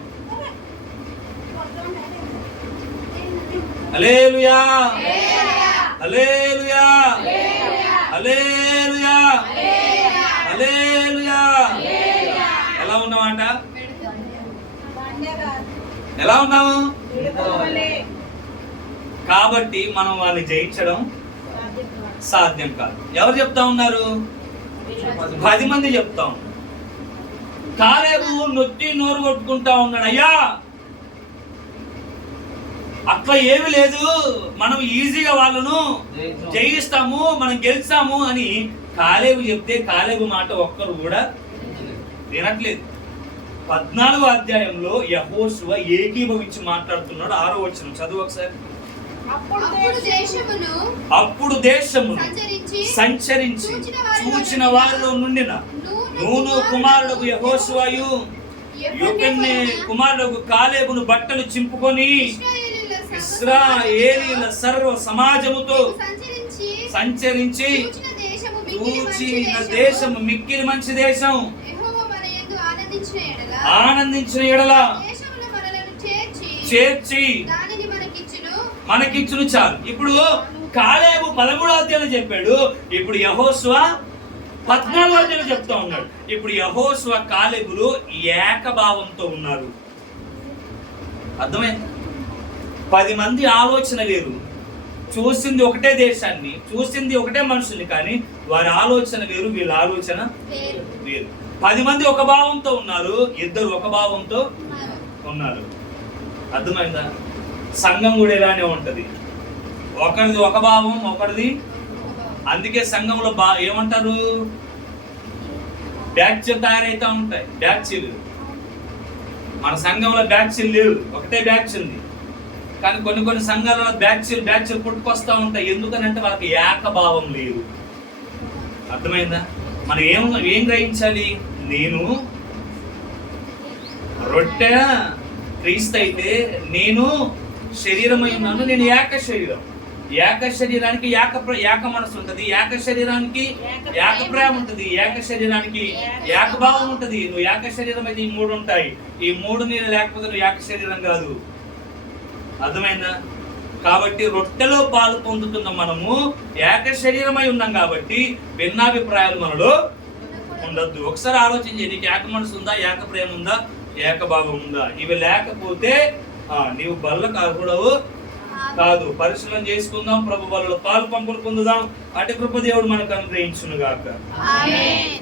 హల్లెలూయా, హల్లెలూయా, హల్లెలూయా, హల్లెలూయా. ఎలా ఉన్నామంట? ఎలా ఉన్నాము? కాబట్టి మనం వాళ్ళని జయించడం సాధ్యం కాదు. ఎవరు చెప్తా ఉన్నారు? 10 మంది చెప్తా ఉన్నారు. కాలేబు నొత్తి నోరు కొట్టుకుంటా ఉన్నాడు, అయ్యా అట్లా ఏమి లేదు, మనం ఈజీగా వాళ్ళను జయిస్తాము, మనం గెలుస్తాము అని కాలేబు చెప్తే కాలేబు మాట ఒక్కరు కూడా వినట్లేదు. 14వ అధ్యాయంలో యెహోషువ ఏకీభవించి మాట్లాడుతున్నాడు. 6వ వచనం చదువు ఒకసారి. అప్పుడు దేశమును సంచరించి చూచిన వారిలో నుండిన నూను కుమారుడు యెహోషువయు యోకెన్నే కుమారుడు కాలేబును బట్టలు చింపుకొని ఇశ్రాయేలీల సర్వ సమాజముతో సంచరించి చూచిన దేశము మిక్కిలి మంచి దేశం, ఆనందించిన ఎడల చేర్చి మనకిచ్చును చాలు. ఇప్పుడు కాలేబు 13వ అధ్యాయంలో చెప్పాడు, ఇప్పుడు యెహోషువ 14వ అధ్యాయంలో చెప్తా ఉన్నాడు. ఇప్పుడు యెహోషువ కాలేబులు ఏకభావంతో ఉన్నారు. అర్థమైంది? 10 మంది ఆలోచన వేరు, చూసింది ఒకటే దేశాన్ని, చూసింది ఒకటే మనుషుల్ని, కానీ వారి ఆలోచన వేరు, వీళ్ళ ఆలోచన వేరు. 10 మంది ఒక భావంతో ఉన్నారు, ఇద్దరు ఒక భావంతో ఉన్నారు. అర్థమైందా? సంఘం కూడా ఇలానే ఉంటది, ఒకరిది ఒక భావం, ఒకరిది. అందుకే సంఘంలో ఏమంటారు, బ్యాచ్లు తయారైతా ఉంటాయి. బ్యాచ్లు మన సంఘంలో బ్యాచ్లు లేవు, ఒకటే బ్యాచ్ ఉంది. కానీ కొన్ని సంఘాలలో బ్యాచ్లు పుట్టుకొస్తా ఉంటాయి. ఎందుకనంటే వాళ్ళకి ఏకభావం లేదు. అర్థమైందా? మనం ఏం గ్రహించాలి? నేను రొట్టె క్రీస్తు అయితే నేను శరీరమై ఉన్నాను, నేను ఏక శరీరం. ఏక శరీరానికి ఏక మనసు ఉంటది, ఏక శరీరానికి ఏక ప్రేమ ఉంటది, ఏక శరీరానికి ఏక భావం ఉంటది. నువ్వు ఏక శరీరం అయితే ఈ మూడు ఉంటాయి. ఈ మూడు నీళ్ళు లేకపోతే నువ్వు ఏక శరీరం కాదు. అర్థమైందా? కాబట్టి రొట్టెలో పాలు పొందుతున్న మనము ఏక శరీరమై ఉన్నాం కాబట్టి భిన్నాభిప్రాయాలు మనలో ఉండద్దు. ఒకసారి ఆలోచించి, నీకు ఏక మనసు ఉందా, ఏక ప్రేమ ఉందా, ఏక భావం ఉందా? ఇవి లేకపోతే నీవు బళ్ళకు అర్హుడవు కాదు. పరిశీలన చేసుకుందాం, ప్రభు బలలో పాలు పంపులు పొందుదాం. అటు కృప దేవుడు మనకు అనుగ్రహించును గాక. ఆమేన్.